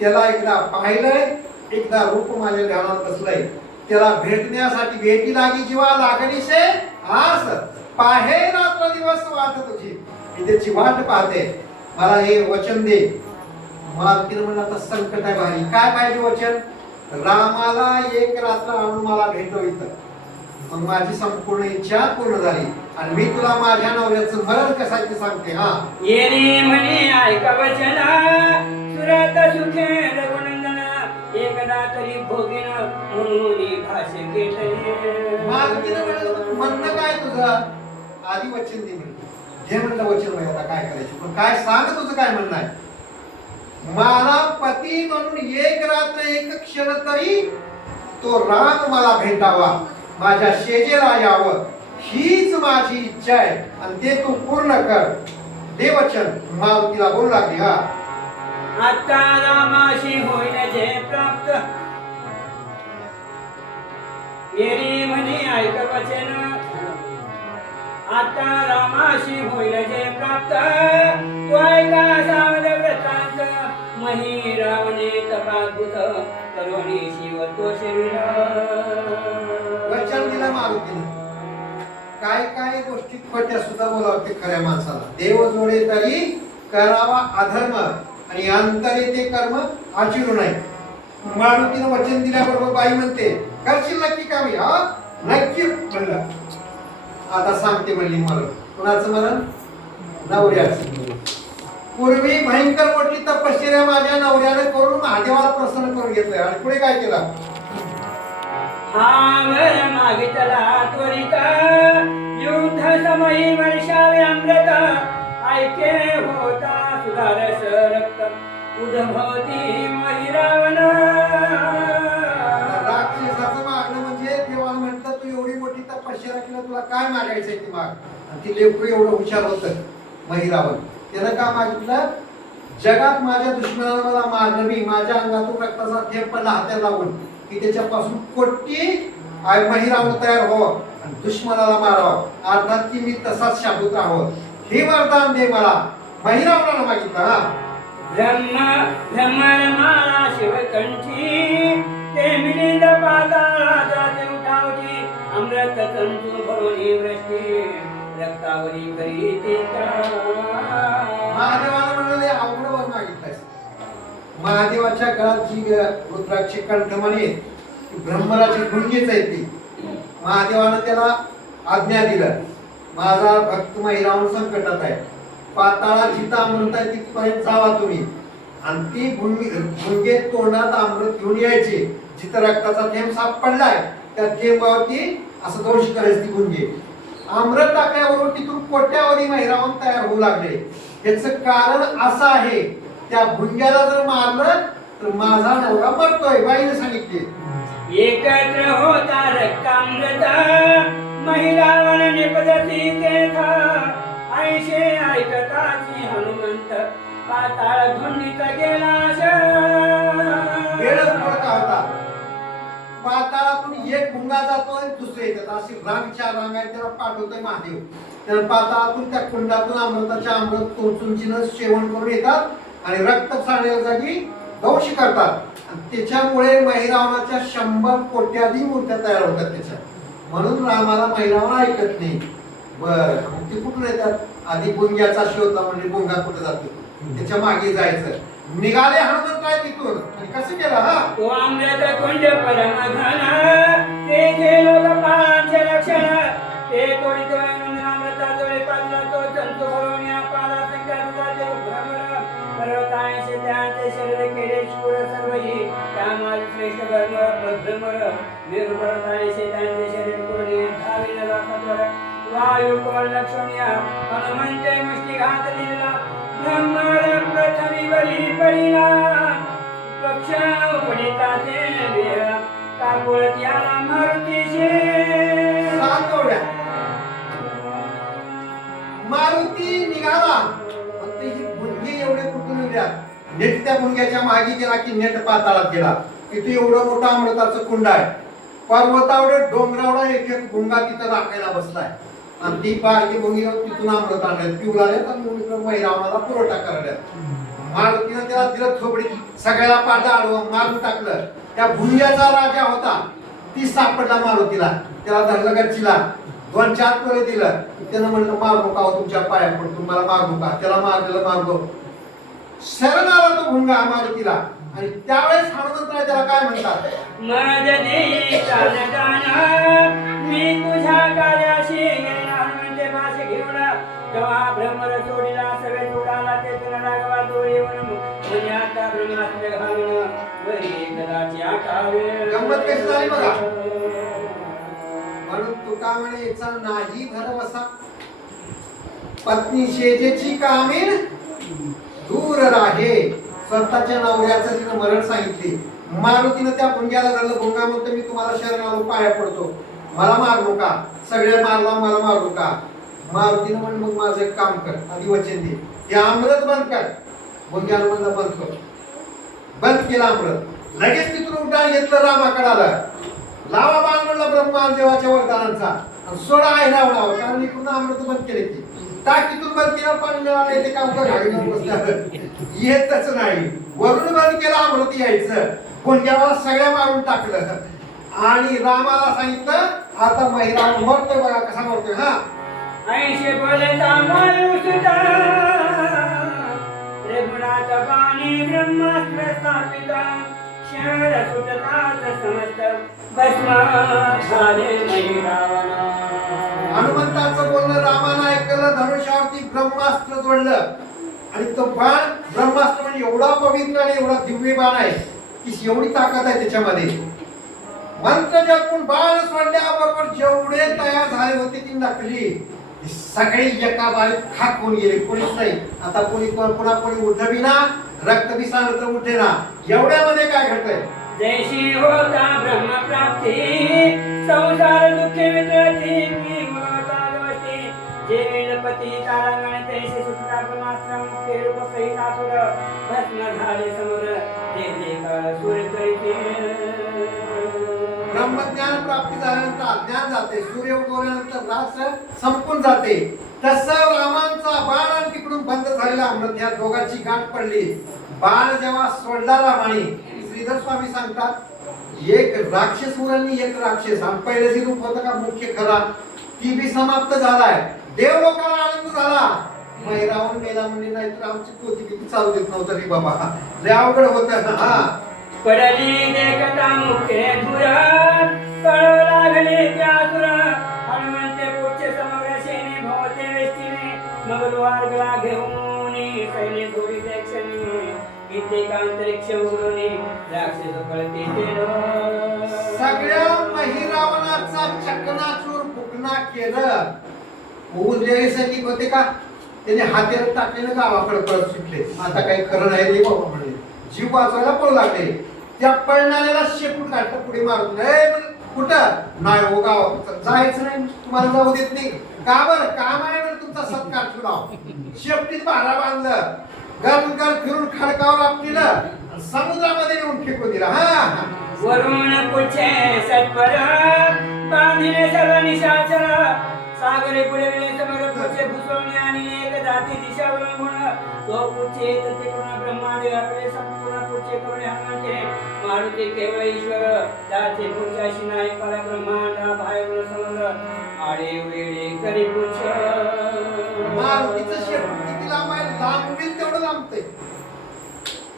त्याला एकदा पाहिलंय, एकदा रूप माझ्या ध्यानात बसलंय. त्याला भेटण्यासाठी भेटी लागी जीवा लागणीसे आस पाहे रात्र दिवस वाट तुझी. मी त्याची वाट पाहते, मला हे वचन दे. मारुतीने म्हणलं आता संकट आहे भारी, काय पाहिजे वचन? रामाला एक रात्र आणून मला भेटव इथं, मग माझी संपूर्ण इच्छा पूर्ण झाली आणि मी तुला माझ्या नवऱ्याचं मरण कसं ते सांगते. हा येणे म्हणे ऐका वचना सुरत सुखे रघुनंदना एकदा तरी भोगीन म्हणून भाषे केटले. मारुतीने म्हणलं म्हणणं काय तुझं? आधी वचन दे म्हणलं. हे म्हणलं वचन माहिती आता काय करायचं, पण काय सांग तुझं काय म्हणणं आहे? मला पती म्हणून एक रात्र एक क्षण तरी तो राम मला भेटावा, माझ्या शेजेला यावं, हीच माझी इच्छा आहे आणि ते तू पूर्ण कर. देवचन मारुतीला बोलू लागली. हा आता रामाशी होईल जे प्राप्त येरी म्हणे ऐक वचन. आता रामाशी होईल जे प्राप्त तू ऐका सावध व्रतांत मही रावणे तपाभूत करोणी शिव तो वचन दिलं मारुतीने. काय काय गोष्टी खोट्या सुद्धा बोलावते खऱ्या माणसाला. देव जोडे तरी करावा अधर्म आणि अंतरे ते कर्म आचरू नाही. मारुतीने वचन दिल्याबरोबर बाई म्हणते करशील नक्की का? मी हा नक्की म्हणलं. आता सांगते म्हणली मरण. कुणाचं मरण? नवऱ्याचं. पूर्वी भयंकर मोठी तपश्चर्या माझ्या नवऱ्याने करून महादेवाला प्रसन्न करून घेतलंय आणि पुढे काय केलं? आवर मागितला त्वरित युद्ध समयी वर्षावे अमृत ऐके होता सुधारस रक्त उद्भवती मही रावण. राक्षसाचं मागणं म्हणजे देवाला म्हटलं तू एवढी मोठी तपश्चर्या केली, तुला काय मागायचंय ती माग. आणि ती लेकरू एवढं हुशार होतं मही रावण. त्यानं का मागितलं? जगात माझ्या दुश्मनाला मला मारलं, मी माझ्या अंगातून रक्ताचा थेंब पडला हाताला लावून की त्याच्यापासून कोटी महिरावण तयार हो आणि दुश्मनाला मारावं, अर्थात की मी तसाच शाबूत राहावं, हे वरदान दे मला. महिरावणाला मागितलं. हा भ्रमर माला शिवकंठी ते मिलिंद पाताळा जाते उठावची अमृत तंतू भरुणी वृष्टी रक्तावरी करी ते महादेवाला म्हणलं अवघड वर मागितलंय. महादेवाच्या गळात जी रुद्राक्ष कंठमणी ब्रह्मराची गुंगीच आहे ती. महादेवानं त्याला आज्ञा दिलं, माझा भक्त महिरावण संकटात आहे, पाताळात जिथं अमृत आहे तिथपर्यंत जावा तुम्ही आणि ती गुंगे तोंडात अमृत घेऊन यायची. जिथं रक्ताचा थेंब सापडलाय त्या थेंबावरती असं दोष करायची ती गुंगे. अमृत टाकल्याबरोबर तिथून कोट्यावधी महिरावण तयार होऊ लागले. याच कारण असं आहे, त्या भुंग्याला जर मारलं तर माझा नवरा मरतोय. बाईने सांगितले. एकत्र होता रक्तामृत महिरावण निपदती तेथ ऐशे ऐकताची हनुमंत पाताळ धुंडीत गेला. वेळच थोडका होता. पाताळातून एक भुंगा जातोय, दुसरे येतात, अशी रांग चार रांग आहे. त्याला पाठवतोय महादेव. तर पाताळातून त्या कुंडातून अमृताचे अमृत टोचून सेवन करून येतात आणि रक्त चालण्याच्या जागी दंश करतात. त्याच्यामुळे महिरावणाच्या 100 कोट्याधी मूर्त्या तयार होतात त्याच्या. म्हणून रामाला महिरावण ऐकत नाही. बर ते कुठून येतात? आधी गुंग्याचा शोध म्हणजे गुंगा कुठे जातो त्याच्या मागे जायचं. निघाले हनुमंत काय तिथून आणि कसं केलं? हा तो अमृत कुंड परमघन ते गेलो कपाळांचे रक्षण ते तोडीतो अमृताजोळे पाजला तो जंतू भरून या पाला संख्याचे भ्रमर पर्वतांचे त्यांचे शरीर केले शूर सर्वही त्यामाल श्रेष्ठ भ्रमर मेरू पर्वतांचे त्यांचे शरीर कोणी धाविल लाखावर वायू कमल लक्षणीय हनुमंते मुष्टी घात दिला ब्रह्मर पृथ्वीवरी पडिला पक्ष उपडिता ते वेळा काकुळत याला मारुतीचे मारुती निघाला. फक्त ही भुंगी एवढे कुठून उभ्या नेट त्या भुंग्याच्या मागे गेला की नेट पाताळात गेला. तिथे एवढं मोठं अमृताचं कुंड आहे. पर्वतावडे डोंगरावडा एक एक भुंगा तिथं राखायला बसलाय आणि ती बारकी भुंगी तिथून अमृत आणल्यात पिऊ लागल्यात आणि महिरावणाला पुरवठा करायल्यात. मारुतीनं त्याला दिलं थोबडी, सगळ्याला पाडा आडवं मारून टाकलं. त्या भुंग्याचा राजा होता ती सापडला मारुतीला. त्याला धरलं गच्चीला 2-4 तोळे दिलं. त्यानं म्हणलं मारू नका तुमच्या पाया पडतो, मला मारू नका. त्याला मारलेलं मारलो. शरण आला तो भुंगा मारुतीला. आणि त्यावेळेस हनुमंतराय त्याला काय म्हणतात, मजदी जाना मी तुझ्या कार्याशी गेले हनुमंते भाषे घेऊन तेव्हा भ्रमर सोडिला सगळे उडाला ते तुला रागवा दोरी म्हणे आता ब्रह्मास्त्र घालून वरी कदाची आकावे. गंमत कशी झाली बघा. म्हणून तुका म्हणे याचा नाही भरवसा, पत्नी शेजेची कामीण दूर राहे. स्वतःच्या नवऱ्याचं तिनं मरण सांगितले. मारुतीनं त्या भुंग्याला धरलं. भुंगा म्हणतो मी तुम्हाला शरण आलो, पाया पडतो, मला मारू नका, सगळे मारला मला मारू नका. मारुतीनं म्हणलं मग माझं एक काम कर, आधी वचन दे, हे अमृत बंद कर. भुंग्याला म्हणलं बंद कर. बंद केलं अमृत. लगेच तिथून उड्डाण घेतलं, रामाकडे आलं. लावा बाण म्हणलं ब्रह्मान देवाच्या वरदानांचा आणि सोडा आहे रावणावर, कारण इकडून अमृत बंद केले ते. टाकीतून बंद केलं, पाणी मिळालं, ते काम कर येतच नाही. वरून बंद केलं, अमृत यायचं. भुंग्याला सगळ्या मारून टाकलं आणि रामाला सांगितलं आता महिला मरतोय, बघा कसा मरतोय. हा ऐशे बोले तांबाळू सुता त्रिगुणाचा पाणी ब्रह्मास्त्र स्थापिता शर सुटतात समस्त भस्म झाले मही रावण. हनुमंताचं बोलणं रामानं ऐकलं. धनुष्यावरती ब्रह्मास्त्र जोडलं आणि तो बाण, ब्रह्मास्त्र म्हणजे एवढा पवित्र आणि एवढा दिव्य बाण आहे की एवढी ताकद आहे त्याच्यामध्ये. मंत्र जपून बाण सोडल्याबरोबर जेवढे तयार झाले होते ती नकली सगळे एका बाणीत खाक होऊन गेले. कोणीच नाही आता. कोणी उठबी ना, रक्त बी सांगत उठे ना. एवढ्यामध्ये काय घडतंय, जैशी होता ब्रह्मप्राप्ती संसार दुःखे वितळती मी मुळता गवती जे पती तारांगण तैसे सुटला ब्रह्मास्त्र मुक्ते रूप सहित आसुर भस्म झाले समोर जे जे काळ सूर्य करीते. ब्रह्मज्ञान प्राप्ती झाल्यानंतर अज्ञान जाते, सूर्य उगवल्यानंतर रास संपून जाते. तसं रामांचा बाण आणि तिकडून बंद झालेला अमृत, या दोघांची गाठ पडली. बाण जेव्हा सोडला रामाने, श्रीधर स्वामी सांगतात एक राक्षस मुलांनी एक राक्षस आणि पहिले जे रूप होतं का मुख्य खरा, ती बी समाप्त झालाय. देव लोकांना आनंद झाला. मैरावून मेला म्हणजे नाही तर आमची पोती किती चालू देत नव्हतं रे बाबा, लय अवघड होतं. हा पडली देखता मुखे धुरा कळू लागले त्या सुरा हनुमंते पुढचे समग्र सेने भवते वेष्टीने मगलवार गळा घेऊन सैन्य जोडी क्षणी कित्येक अंतरिक्ष उडून राक्षस पळते सगळ्या महिरावणाचा चकनाचूर फुकणा केलं. उरलेले सैनिक होते का त्याने हातेर टाकलेलं गावाकडे परत सुटले. आता काही खरं नाही रे बाबा म्हणले, जीव वाचवायला पळू लागले. त्या पळणाऱ्याला शेपूट काढलं पुढे मारून. कुठं नाही हो, गावात जायचं नाही, तुम्हाला जाऊ देत नाही. का बरं, काम आहे बरं तुमचा सत्कार ठेवला. शेपटीत भारा बांधलं, गल फिरून खडकावर आपलीलं, समुद्रामध्ये नेऊन फेकून दिला. हा वरून पुढचे सत्पर बांधिले सर्व निशाचर सागरे बुडविले समोर पुढचे घुसवणे आणि एक जाती दिशा वळवून तो पुढचे तिकडून ब्रह्मांड व्यापले संपूर्ण पुढचे करुणे हनुमंते मारुती केवळ ईश्वर त्याचे पुढच्याशी नाही परब्रह्मांड बाहेरून समोर आडे वेळे करी पुढ. मारुतीचं शेपूट किती लांब आहे, लांब होईल तेवढं लांबतंय.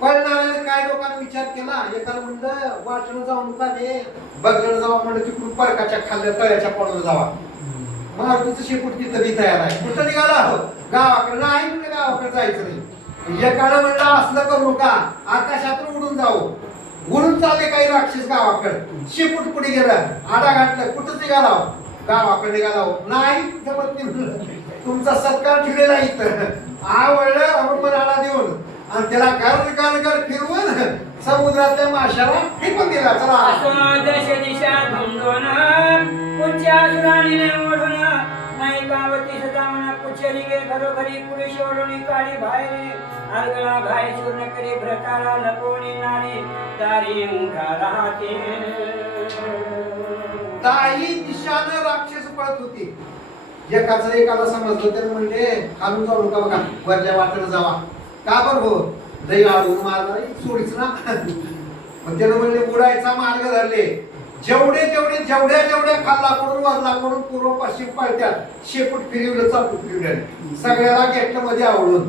पळणाऱ्याने काय लोकांनी विचार केला, एकाला म्हणलं वाटणं जाऊ नका रे, बगलं जावा म्हणलं तिकडून पडकाच्या खाल्ल्या तळ्याच्या पडून जावा. मारुतीचं शेपूट तिथं बी तयार आहे. कुठं निघाला हो, गावाकडे नाही म्हणलं, गावाकडे जायचं नाही. एकाला म्हणलं असलं करू नका, आकाशातून उडून जाऊ. उडून चालले काही राक्षस गावाकडे, शेपूट पुढे गेलं, आडा घातलं, कुठं निघाला गावाकडे निघाला नाही, जमत नाही म्हणलं. तुमचा सत्कार ठेवलेला इथं आवडलं अवमानाला देऊन आणि त्याला घर फिरवून समुद्रातल्या माशाला फेकून दिला. चला दश दिशा धुंदोन पुढच्या सुराणीने ओढून नाही कावती सजावण पुढचे निघे घरोघरी पुढे सोडून काळी बाहेर आरगळा घाय चूर्ण करी भ्रताला लपवणी नारी दारी उठा राहते. दाही दिशानं राक्षस पळत होती. एकाला समजलं तर म्हणले खालून जाऊ नका बघा, वरल्या वाटेला जावा. का बरं हो, लई आडून मारणार सोडीच ना. मग त्यानं म्हणले उडायचा मार्ग धरले. जेवढ्या खाल्लाकडून वरलाकडून पूर्व पश्चिम पळत्यात शेपूट फिरवलं, चापूट फिरवलं, सगळ्याला गेट मध्ये आवडून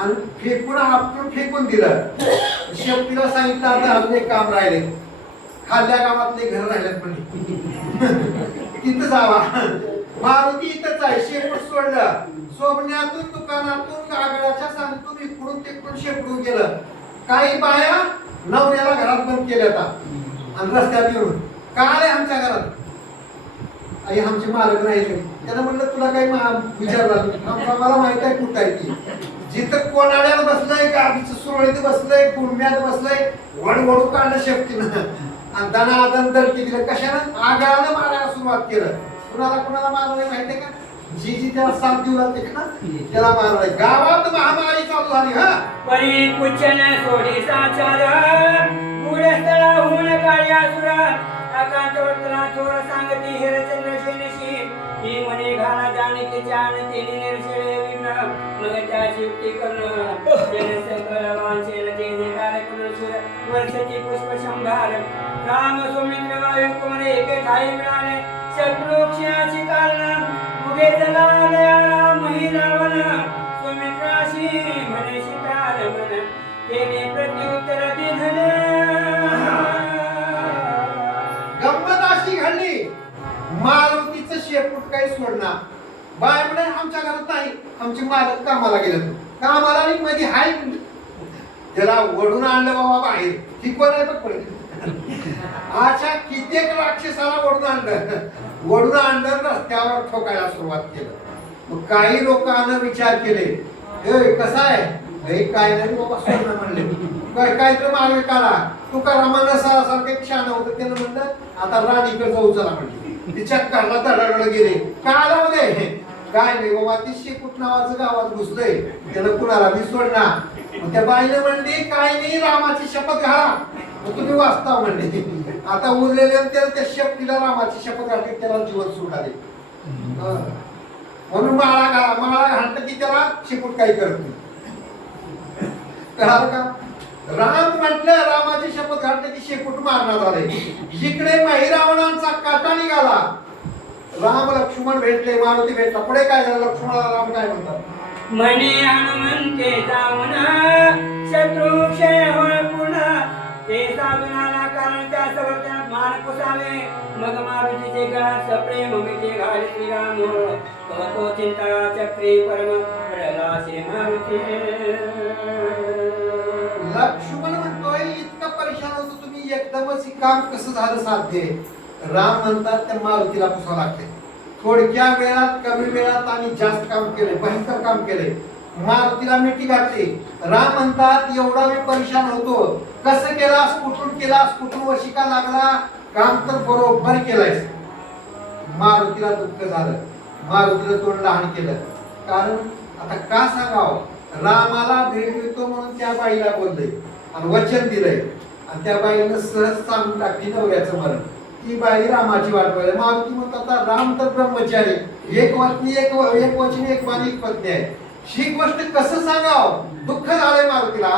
आणि फेकून आपटून फेकून दिलं. शेपटीला सांगितलं आता अजून एक काम राहिले, खाल्ल्या गावातले घर राहिलेत म्हणे तिथं जावा. मारुती इथंच आहे. शेपूट सोडलं, सोबण्यातून दुकानातून आगळाच्या सांगतून इकडून तिकडून शेपटून गेलं. काही बाया नवऱ्याला घरात बंद केल्या होता आणि रस्त्यात येऊन काय आहे आमच्या घरात, आई आमचे मालक नाही. त्यानं म्हणलं तुला काही विचारलं, मला माहित आहे कुठं आहे ती. जिथं कोणाड्याला बसलंय, गाडीचं सुरळीत बसलंय, कुंड्यात बसलंय, वडवडू काढलं शेपटीनं आणि दणादण दळकी दिलं. कशानं? आगाळानं मारायला सुरुवात केलं. कुणाला मारलंय माहितीये का? जी त्याला साथ देऊ लागते का त्याला मारलंय. गावात महामारी चालू झाली. हा परी कुचन सोडी साचार गुढस्थळाहून काळ्यासुर आकांतवर्तना थोर सांगती हिरचंद्र शेनशी ही म्हणे घाला जानकीच्या तिने निर्शळे विघ्न मग त्याची युक्ती कर्ण जनसंकर वांचेल जे जे कार्यक्रम सुर वर्षती पुष्प शंभार राम सुमित्र वायू कुमार एके ठाई मिळाले शत्रुक्षयाची कारण उभे चला दयाळा महिरावण सुमित्राशी म्हणे शिकार मन तेने प्रत्युत्तर दिधले. गंमत अशी घडली, मारुतीचं शेपूट काही सोडणार. बाय म्हणे आमच्या घरात नाही, आमचे मालक कामाला गेले. कामाला आणि मध्ये हाय त्याला वडून आणलं बाबा बाहेर. ही कोण आहे बघ अशा कित्येक राक्षसाला वडून आणलं रस्त्यावर ठोकायला सुरुवात केलं. मग काही लोकांना विचार केले, हे कसं आहे, हे काय नाही बाबा सोडणं म्हणले. काय तर मार्ग काढा. तुकारामानं सारखे छान होतं. त्यानं म्हणलं आता राणीकडे जाऊ चला म्हणले. तिच्या काढला धडाडड गेले. काय लावू दे, काय नाही बाबा ती शेपूट नावाचं गावात घुसलंय, त्यानं कुणाला बी सोडणार. मग त्या बाईने म्हणली काय नाही, रामाची शपथ घाला तुम्ही वाचता म्हणले. आता उरलेले त्या शेपटीला रामाची शपथ घातली, त्याला जीवन सुटाले. म्हणून माळा घालत की त्याला शेपूट काही करत नाही. कळालं का? राम म्हटलं रामाची शपथ घातली की शेपूट मारण्यात आले. जिकडे महिरावणांचा काटा निघाला, राम लक्ष्मण भेटले, मारुती भेटला. पुढे काय झालं? लक्ष्मणाला राम काय म्हणतात? म्हणे हनुमंते जाऊन शत्रुक्षय होय पूर्ण ते साधुनाला कारण त्या सवर्तनात मान पुसावे. मग मारुतीचे गळात प्रेम मिटे घाले श्रीराम तो चिंता चक्री परम प्रलासे मारुती. लक्ष्मण म्हणतोय इतकं परेशान होतो तुम्ही, एकदमच हे काम कसं झालं साध्य? राम म्हणतात त्या मारुतीला पुसावं लागते. थोडक्या वेळात, कमी वेळात आणि जास्त काम केले, भयंकर काम केले. मारुतीला मिठी घातली. राम म्हणतात एवढा मी परेशान होतो, कसं केलास, कुठून केलास, कुठून वशिका लागला, काम तर बरोबर केलंयस. मारुतीला दुःख झालं. मारुतीला तोंड लहान केलं. कारण आता का सांगावं, रामाला भेट देतो म्हणून त्या बाईला बोलले आणि वचन दिलंय आणि त्या बाईनं सहज सांगून टाकली नवऱ्याचं मरण. ती बाई रामाची वाट पाहिली. मारुती म्हणतात राम तर ब्रह्मचारी, एक पत्नी एक वचनी एक बाणी एक पत्नी आहे. ही गोष्ट कसं सांगावं, दुःख झालंय मारुतीला.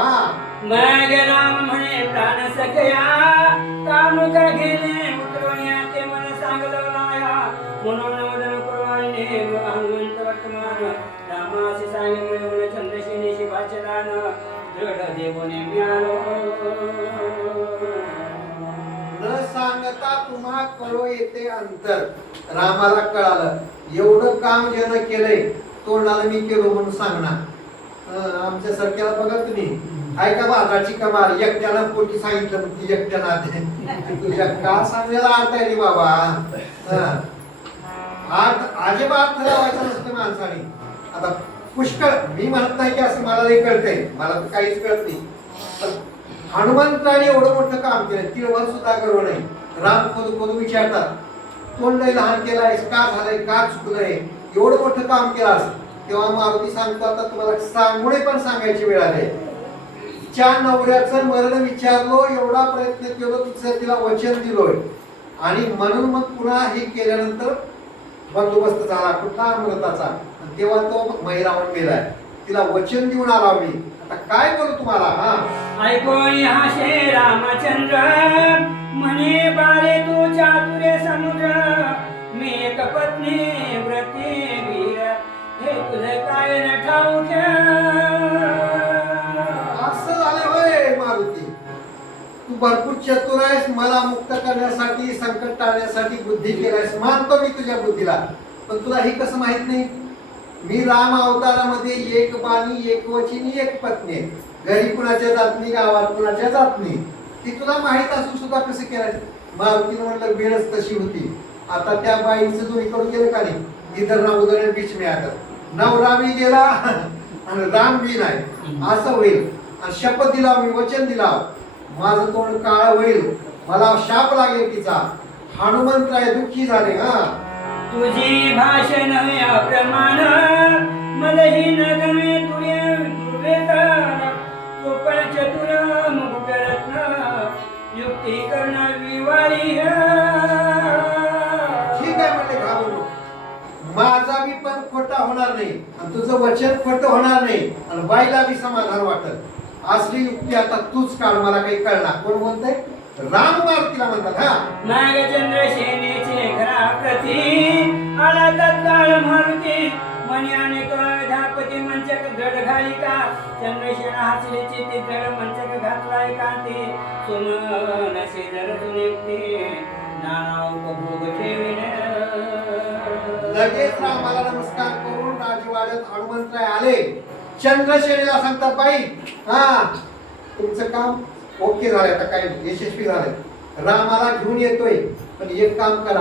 मग राम म्हणे प्राण सखया काम का गेले उतरवण्या ते मन सांगलं नाया म्हणून वदन कुरवाने हनुमंत वर्तमान रामाशी सांगे मिळवून चंद्रसेनीशी भाषदान दृढ देवने मिळालो. न सांगता तुम्हा कळो येते अंतर. रामाला कळालं एवढं काम ज्यानं केलंय तोंडाला मी केलो म्हणून सांगणार. आमच्या सारख्याला बघा तुम्ही, ऐका बाजाची कमाल एकट्याला पोटी सांगितलं मग ती एकट्याला तुझ्या का सांगायला अर्थ आहे रे बाबा. अजिबात ठरवायचं नसतं माणसाने. आता पुष्कळ मी म्हणत नाही की असं मला नाही कळतंय, मला तर काहीच कळत नाही. हनुमंताने एवढं मोठं काम केलं, तिळभर सुद्धा गर्व नाही. राम खोदू विचारतात तोंड लहान केलायस, का झालंय, का चुकलंय, एवढं मोठं काम केलं. तेव्हा मारुती सांगतो आता तुम्हाला सांगणे पण सांगायची वेळ आली. तिच्या नवऱ्याचं मरण विचारलो, एवढा प्रयत्न केलो, तिला वचन दिलोय आणि म्हणून मग पुन्हा हे केल्यानंतर बंदोबस्त झाला कुठला अमृताचा. तेव्हा तो महिरावण गेलाय, तिला वचन देऊन आला मी. आता काय बोलू तुम्हाला? हा ऐकोनी हाशे रामचंद्र म्हणे बारे तू चातुर्य समुद्र मी एक पत्नी व्रती वीर हे तुझे काय न ठाऊक. भरपूर चतुर आहेस, मला मुक्त करण्यासाठी, संकट टाळण्यासाठी बुद्धी केलायस, मानतो मी तुझ्या बुद्धीला. पण तुला हे कसं माहित नाही? मी राम अवतारामध्ये एक बाणी, एक वचनी, एक पत्नी आहे. घरी कुणाच्या जात नाही, गावात कुणाच्या जात नाही. ती तुला माहित असून सुद्धा कसं करायचं? मारुतीनं म्हणलं वेळच तशी होती. आता त्या बाईचं दोन्हीकडून गेलं का नाही? इधर ना उधर बीच में आता नवरा बी गेला आणि राम बी नाही, असं होईल. आणि शपथ दिला, मी वचन दिला, माझं तोंड काळ होईल, मला शाप लागेल तिचा. हनुमंतराय दुःखी झाले. तुझी भाषण अप्रमाण मलही न गमे तुझे दुर्वेदान गोपाळ चतुर मुकुट रत्न युक्ती कर्ण विवारी. ठीक आहे म्हणले, घाबरू. माझा बी पण खोटा होणार नाही आणि तुझं वचन खोटं होणार नाही आणि बाईला बी समाधान वाटत. असली युक्ती आता तूच काढ, मला काही कळणार. कोण बोलतंय? राम मारुतीला म्हणतात. नागचंद्र सेनेचे खरा प्रती आला तत्काळ मारुती मनी आणि तो धापती मंचक धड घाली का चंद्रसेन हसले चित्ती धड मंचक घातलाय कांती सुमन शेजर सुनियुक्ती नाना उपभोग ठेविन. लगेच रामाला नमस्कार करून राजवाड्यात हनुमंतराय आले. चंद्रसेनेला सांगतात, बाई तुमचं काम ओके झालंय, आता काय यशस्वी झालंय. रामाला घेऊन येतोय, पण एक काम करा,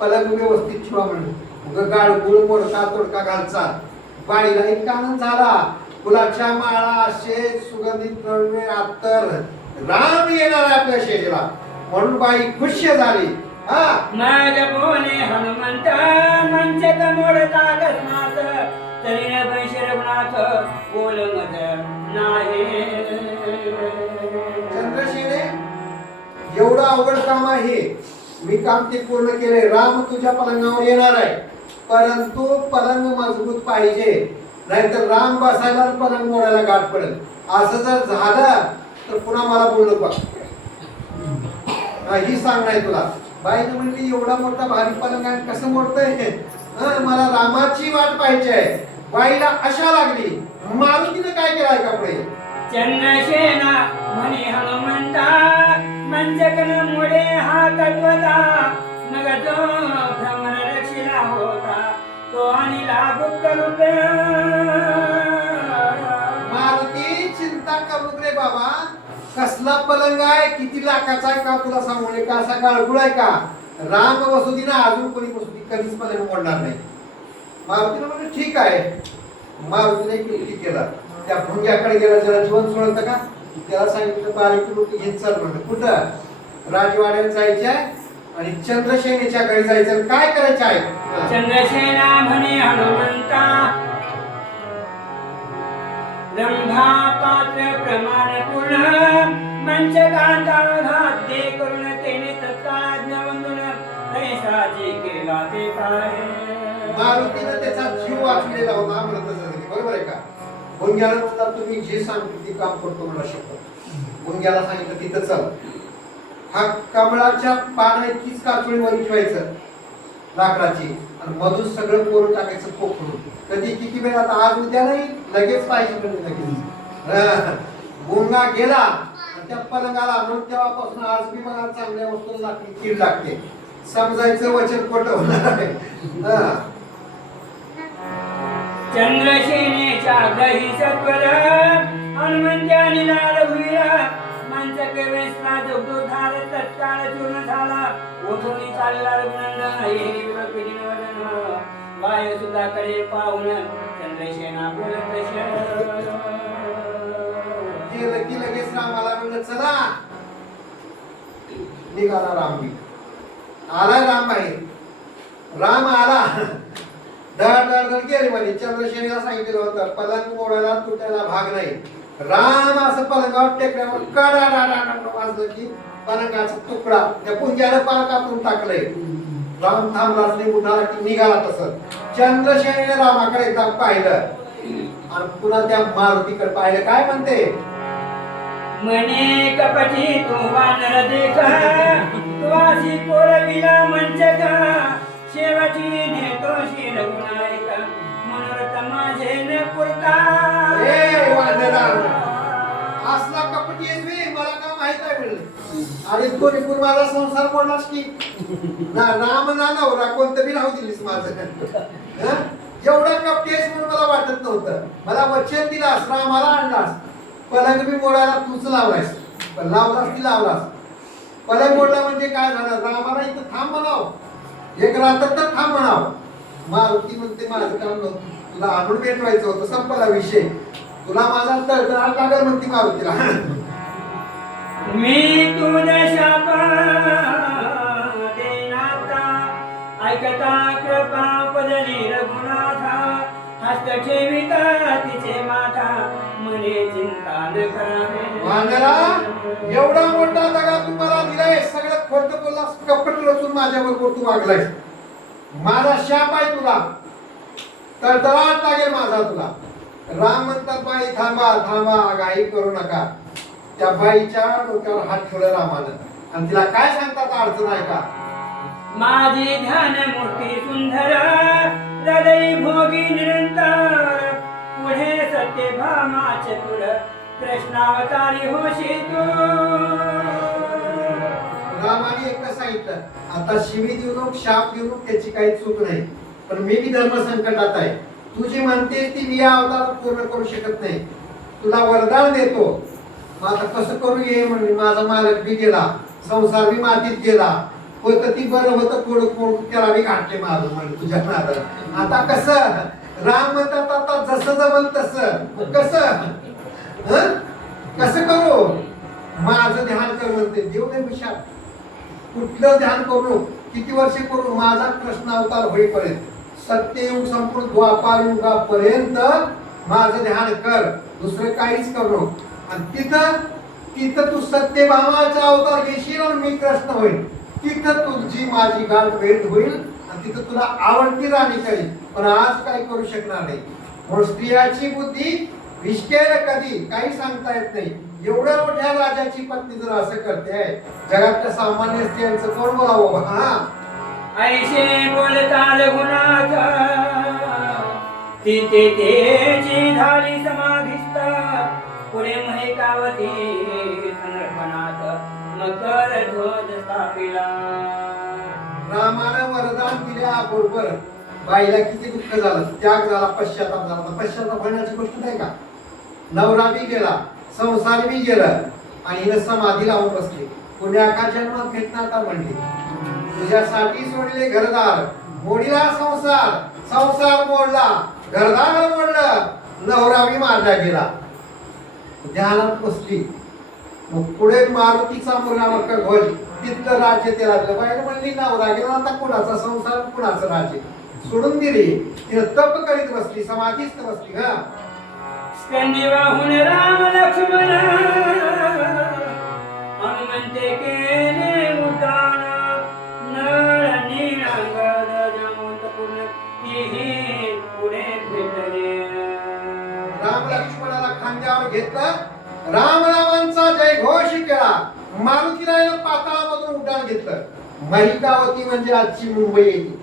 पलंग व्यवस्थित ठेवा म्हणून. गाड गुळ मोडका तोडका घालचा. बाईला एक आनंद झाला. फुलाच्या माळा, शेत, सुगंधित द्रव्य, अत्तर. राम येणार आहे आपल्या शेतीला म्हणून बाई खुश झाली. मग बोले हनुमंत मंचक मोडता अकस्मात तरी न पैसे रघुनाथ बोल मज नाही. चंद्रसेने, एवढं अवघड काम आहे, मी काम ते पूर्ण केले. राम तुझ्या पलंगावर येणार आहे, परंतु पलंग मजबूत पाहिजे, नाहीतर राम बसायला पलंग मोडायला गाठ पडेल. असं जर झालं तर पुन्हा मला बोललो बघ, ही सांगणार तुला. बाईने म्हणली, एवढा मोठा भारी पलंग आहे, कसं मोडतंय? मला रामाची वाट पाहिजे आहे. बाईला आशा लागली. मारुतीने काय केलाय कपडे? चंद्रसेना म्हणे हनुमंता मंचकन मोडे हा तत्वता मग तो भ्रमण रक्षिला होता तो आणिला गुप्त रूप. मारुती, चिंता करू रे बाबा. कसला पलंग आहे, किती लाखाचा आहे का तुला सांगू नये का? असा गाळगुळ आहे का? राम बसुदी ना अजून कोणी बसुदी, कधीच पलंग मोडणार नाही. मारुतीने म्हणलं ठीक आहे. मारुतीने एक युक्ती केला. त्या भुंग्याकडे गेला, जरा जीवन सोडत का? त्याला सांगितलं, बारीक लोक घेत चाल म्हणलं. कुठं? राजवाड्यात जायचे आणि चंद्रसेनेच्या घरी जायचं. काय करायचं आहे? चंद्रसेना म्हणे हनुमंता रंभा पात्र प्रमाण पूर्ण मंचकांता घात दे करून तेने तत्काळ आज्ञा वंदून कैसाची केला ते काय. मारुतीने त्याचा जीव वाचलेला होता म्हणत. बरोबर आहे का? भुंग्याला म्हणतात, तुम्ही जे सांगतो ते काम करतो मला शपथ. भुंग्याला सांगितलं तिथं चल. हा कमळाच्या पाना इतकीच काचुळी वर ठेवायचं लाकडाची आणि मधून सगळं कोरून टाकायचं पोखरून. कधी किती वेळ, आता आज उद्या नाही, लगेच पाहिजे म्हणजे लगेच. भुंगा गेला आणि त्या पलंगाला म्हणून तेव्हापासून आज बी मला चांगल्या वस्तूला लागली, कीड लागते. समजायचं वचन खोटं होणार आहे. चंद्रसेनेच्या गही सत्वर हनुमंत्याने लाल भुईरा मंचक वेसला दुग्धोधार तत्काळ चूर्ण झाला ओठोनी चालला रघुनंदन हे विलपिन वदन वायू सुद्धा कडे पाहून चंद्रसेना बोलत गेलं की लगेच रामाला म्हणलं, चला. निघाला राम. बी आला राम बाहेर. राम आला, धड धड धड गेले म्हणे. चंद्रसेनेला सांगितलं होतं पलंग मोडायला तुटायला भाग नाही. राम असं पलंगावर टेकल्यावर कडा वाजलं की पलंगाचा तुकडा त्या पुंजाने पार कापून टाकलंय. राम थांबलाच नाही, उठाला की निघाला. तसं चंद्रसेनेने रामाकडे एकदा पाहिलं आणि पुन्हा त्या मारुतीकडे पाहिलं. काय म्हणते? म्हणे कपटी तू वानर देख तू अशी कोरविला मंचक शेवटी नेतो श्री रघुनायक मनोरथ माझे न पुरता. असला कपटी येत मला का माहित आहे म्हणलं. आणि तो निघून माझा संसार पडलास की ना राम ना नवरा कोणतं बी राहू दिलीस माझं हं? एवढा कपटेस म्हणून मला वाटत नव्हतं. मला वचन दिलास, रामाला आणलास, पलंग बी मोडायला तूच लावलास, लावलास की लावलास. पलंग मोडला म्हणजे काय झालं, रामाला इथं थांब म्हणाव, एक रात्र तर थांब म्हणाव. मारुती म्हणते माझं काम नव्हतं, तुला आणून भेटवायचं होतं, संपला विषय, तुला माझा तळतळाट लागल म्हणते मारुतीला. मी तुझ्या शापा देनाता ऐकता कृपा पदरी रघुनाथा हस्त ठेविता तिचे माथा मने चिंता न करावे. वानरा, एवढा मोठा दगा तू मला दिलाय, सगळं खोटं बोललास, कपट रचून माझ्या बरोबर तू वागलायस. माझा शाप आहे तुला, तळतळाट लागेल माझा तुला. राम म्हणतात बाई थांबा थांबा, घाई करू नका. त्या बाईच्या डोक्यावर हात ठेवला रामानं आणि तिला काय सांगतात अडचण आहे का. माझी ध्यान मूर्ती सुंदर हृदय भोगी निरंतर पुढे सत्य भामा चतुर कृष्णावतारी होशी तू. रामाने एकच सांगितलं, आता शिवी देऊ नको, शाप देऊ नको, त्याची काही चूक नाही, पण मी बी धर्म संकटात आहे. तू जी म्हणते ती मी या अवतारात पूर्ण करू शकत नाही. तुला वरदान देतो, मग आता कसं करू ये म्हणजे माझा मालक बी गेला, संसार बी मातीत गेला, होतं ती बरं होतं, कोड कोड त्याला बी घातले मारून म्हणजे तुझ्या नादात. आता कसं, राम म्हणतात आता जसं जमल तसं, कसं हं? कसं करू, माझं ध्यान कर म्हणते. देव नाही विचार, कुठलं ध्यान करू, किती वर्ष करू, माझा कृष्ण अवतार होईपर्यंत, सत्ययुग संपूर्ण द्वापार युगापर्यंत माझं ध्यान कर, दुसरं काहीच करू. आणि तिथं तिथं तू सत्यभामाचा अवतार घेशील आणि मी कृष्ण होईल, तिथं तुझी माझी गाठ भेट होईल आणि तिथं तुला आवडती राणी करेल. पण आज काही करू शकणार नाही. म्हणून स्त्रियाची बुद्धी विश्केल कधी, काही सांगता येत नाही. एवढ्या मोठ्या राजाची पत्नी जर असं करते, जगातल्या सामान्य स्त्रियांचं कोण बोलावं. हा, ऐशे बोलता रघुनाथ तिथे तेची झाली समाधिस्थ पुढे महिकावती समर्पणात मकर ध्वज स्थापिला. रामानं वरदान दिल्याबरोबर बाईला किती दुःख झालं, त्याग झाला, पश्चाताप झाला. पश्चाताप होण्याची गोष्ट नाही का. नवरा बी गेला, संसार बी गेलं आणि हिनं समाधी लावून बसली. पुण्या का जन्मात भेटणार का म्हणली, तुझ्यासाठी सोडले घरदार, मोडीला संसार, संसार मोडला, घरदार मोडलं, नवरा बी मारला गेला. ध्यानात बसली. मग पुढे मारुतीचा मुलगा मकर ध्वज, तिथलं राज्य ते लागलं. बाहेर म्हणली नवरा गेला, आता कुणाचा संसार, कुणाचं राज्य, सोडून दिली. तिने तप करीत बसली, समाधीच बसली. हा, स्कंदी वाहून राम लक्ष्मण हनुमंते केले उड्डाण नळ नीळंगद जमवंतपूर्ण तीही पुढे भेटले. राम लक्ष्मणाला खांद्यावर घेतलं, राम रामांचा जय घोष केला. मारुतीला पाताळामधून उड्डाण घेतलं. महिकावती म्हणजे आजची मुंबई येते.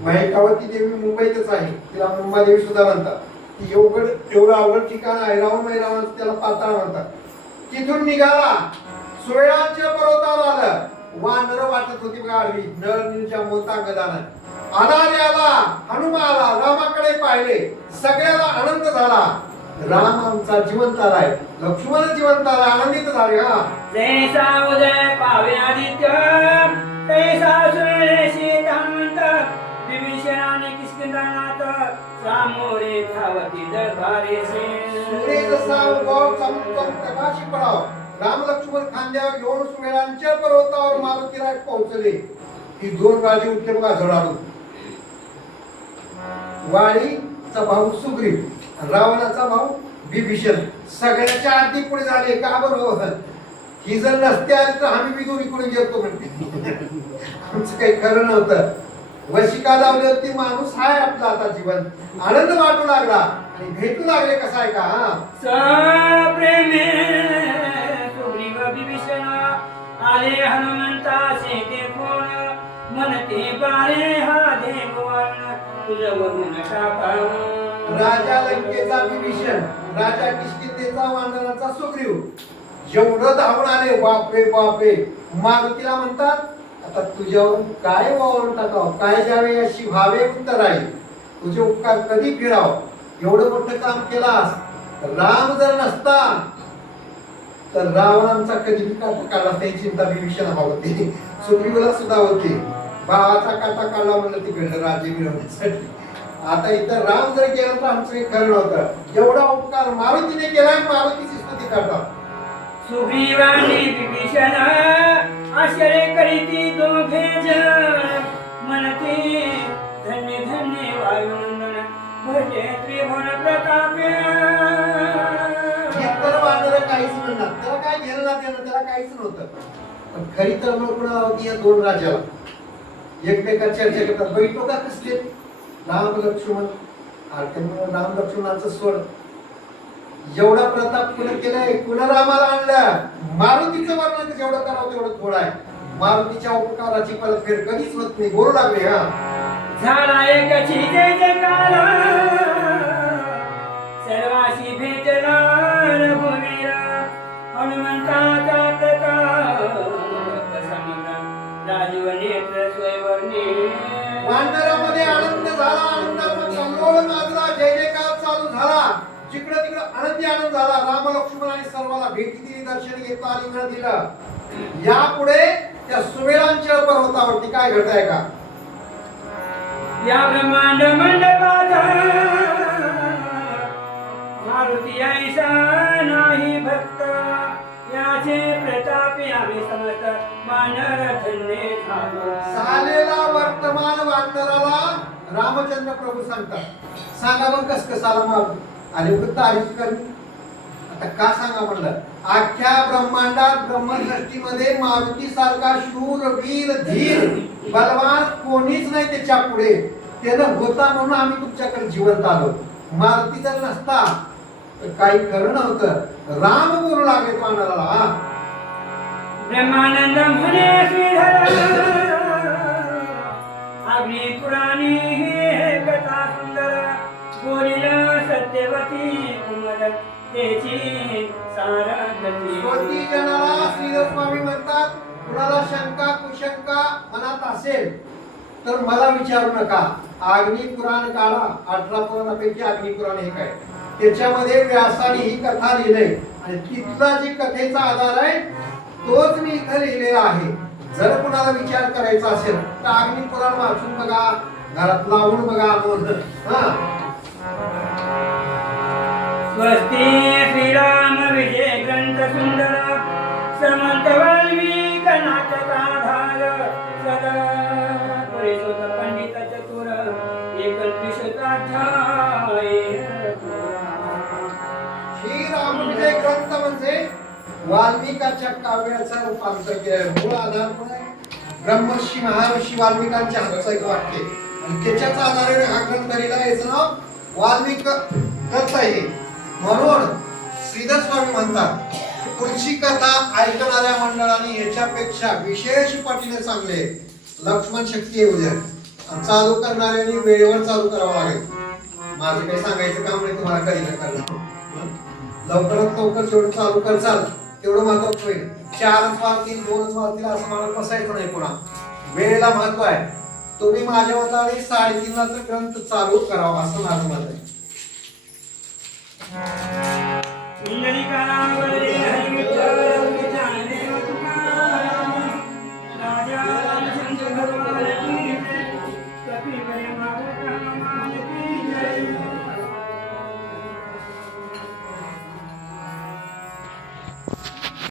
महिकावती देवी मुंबईतच आहे, तिला मुंबादेवी सुद्धा म्हणतात. ती एवढं अवघड ठिकाण आहे, रावण मैरावण त्याला पाताळ म्हणतात. तिथून निघाला, सुवेळांच्या पर्वतावर आलं. वानर वाटत होती बघा आडवी, नळ नीलच्या मोतांगदानं. आला रे आला, हनुमान आला, रामाकडे पाहिले, सगळ्याला आनंद झाला. राम आमचा जिवंत आलाय, लक्ष्मण जिवंत आला, आनंदित झाले. हा, जैसा उदय पावे आदित्य तैसा सूर्यशी हनुमंत विभीषणाने किष्किंधानाथ सामोरे धावती दरबारे सूर्य जसा उगव चमचम प्रकाशी पडाव. राम लक्ष्मण खांद्यावर घेऊन सुवेळांच्या पर्वतावर मारुतीला पोहोचले. ही दोन राजे उठले बघा झडाडून. वाळीचा भाऊ सुग्रीव, रावणाचा भाऊ विभीषण सगळ्याच्या आधी पुढे झाले. का बरोबर, ही जर नसते आली तर आम्ही बी दोन्ही पुढे गेलतो म्हणते. आमचं काही खरं नव्हतं. वशिका लावली होती, माणूस हाय आपला आता जीवन, आनंद वाटू लागला आणि भेटू लागले. कसा आहे का. हा, सप्रेमे सुग्रीव विभीषण आले हनुमंताचे ते कोण म्हणते बारे हा देववर्ण तुझवरून शापावून. राजा लंकेचा विभीषण, राजा किष्किंधेचा वानराचा सुग्रीव, जेवढं धावून आले, बापरे बापरे. मारुतीला म्हणतात, आता तुझ्यावर काय वावरून टाकावं, काय द्यावे अशी भावे उत्तर आहे. तुझे उपकार कधी फिराव. एवढं मोठं काम केलास. राम जर नसता तर रावणांचा कधी काटा काढला नाही. चिंता विभीषण होती, सुग्रीवाला सुद्धा होते. भावाचा काटा काढला म्हणलं तिकडलं राज्य मिळवण्यासाठी. आता इथं राम जर केलं तर आमचं काही खरं नव्हतं. एवढा उपकार मारुतीने केला, मारुतीची स्तुती करतात. सुग्रीवानी विभीषण आश्चर्य करीती दोघे जण, म्हणते धन्य धन्य वायुनंदन भजे त्रिभुवन प्रतापे. तर वानर काहीच म्हणणार, त्याला काय घेणं ना त्यानं, त्याला काहीच नव्हतं. पण खरी तर मग कुणाला होती या दोन राजाला. एकमेकात चर्चा करतात, बैठो का कसले राम लक्ष्मण. राम लक्ष्मणाचं सोड, एवढा प्रताप कुणा केलाय, कुणा रामाला आणलं. मारुतीचं वर्णन जेवढं करावं तेवढं थोडं आहे. मारुतीच्या उपकाराची परतफेड कधीच होत नाही. बोलू लागले हा. झाला एकाची जय जयकार, सर्वाशी भेटला रघुवीर. हनुमंताचा प्रताप समग्र राजीव नेत्र स्वयंवरणी. वानरामध्ये आनंद झाला, आनंदामुळे कल्लोळ माजला, जय जयकार चालू झाला. जिकडे तिकडे आनंदी आनंद झाला. राम लक्ष्मण आणि सर्वांना भेटी दिली, दर्शन घेतलं, आलिंगन दिलं. यापुढे त्या सुमेरांच्या पर्वतावरती काय घडत आहे का. या ब्रह्मांड मंडपात मारुती ऐसा नाही भक्त, याचे प्रतापी आम्ही समजत मानर धन्य झालो. झालेला वर्तमान वानराला रामचंद्र प्रभू सांगतात, सांगा मग कस कसाला मारू आणि तारीफ करू. आता का सांगा म्हणलं, अख्ख्या ब्रह्मांडात ब्रह्मसृष्टीमध्ये मारुती सारखा शूर वीर धीर बलवान कोणीच नाही त्याच्या पुढे. त्यानं होता म्हणून आम्ही तुमच्याकडे जिवंत आलो. मारुती जर नसता तर काही खरं नव्हतं. राम बोलू लागले वानराला. ब्रह्मानंद म्हणे श्रीधर, अग्नी पुराणी हे कथा सुंदर. बोलिल सत्यवती कुमर त्याची सारथी. कोणती जनाला श्रीधर स्वामी म्हणतात. कुणाला शंका कुशंका मनात असेल तर मला विचारू नका. अग्नी पुराण काढा. 18 पुराणापैकी अग्नी पुराण एक आहे. त्याच्यामध्ये व्यासाने ही कथा लिहिली आणि तिथला जी कथेचा आधार आहे तोच मी इथं लिहिलेला आहे. जर कुणाला विचार करायचा असेल तर अग्नी पुराण वाचून बघा, घरात लावून बघा. स्वस्ति श्रीराम विजय ग्रंथ सुंदर, समंत वाल्मीक नाटकाधार. सदा परिसुत पंडित चतुर, एकत्रिशताध्याय. श्रीराम विजय ग्रंथ म्हणजे वाल्मिकाच्या काव्याचा रूपांतर केलेला. मूळ आधार पण आहे ब्रह्मर्षी महर्षी वाल्मिकांच्या हातचं एक वाक्य आणि त्याच्याच आधाराने हा ग्रंथ लिहिला. याचं नाव वाल्मिक ग्रंथ आहे. म्हणून श्रीधर स्वामी म्हणतात पुढची कथा ऐकणाऱ्या मंडळांनी याच्यापेक्षा विशेष पटीने चांगले लक्ष्मण शक्ती येऊ द्या. चालू करणाऱ्यांनी वेळेवर चालू करावं लागेल. माझं काही सांगायचं काम नाही तुम्हाला, कधी न करणार. लवकरात लवकर जेवढं चालू करचाल तेवढं महत्वाचं होईल. 4च वाजतील 2च वाजतील असं मला बसायचं नाही. पुन्हा वेळेला महत्व आहे. तुम्ही माझ्या मताने 3:30ला तर ग्रंथ चालू करावा असं माझं मत आहे. पुंडलिकावरे हरी विठ्ठल ज्ञानदेव तुकाराम. राजा रामचंद्र भगवान की जय. कपीवरे माधव की जय.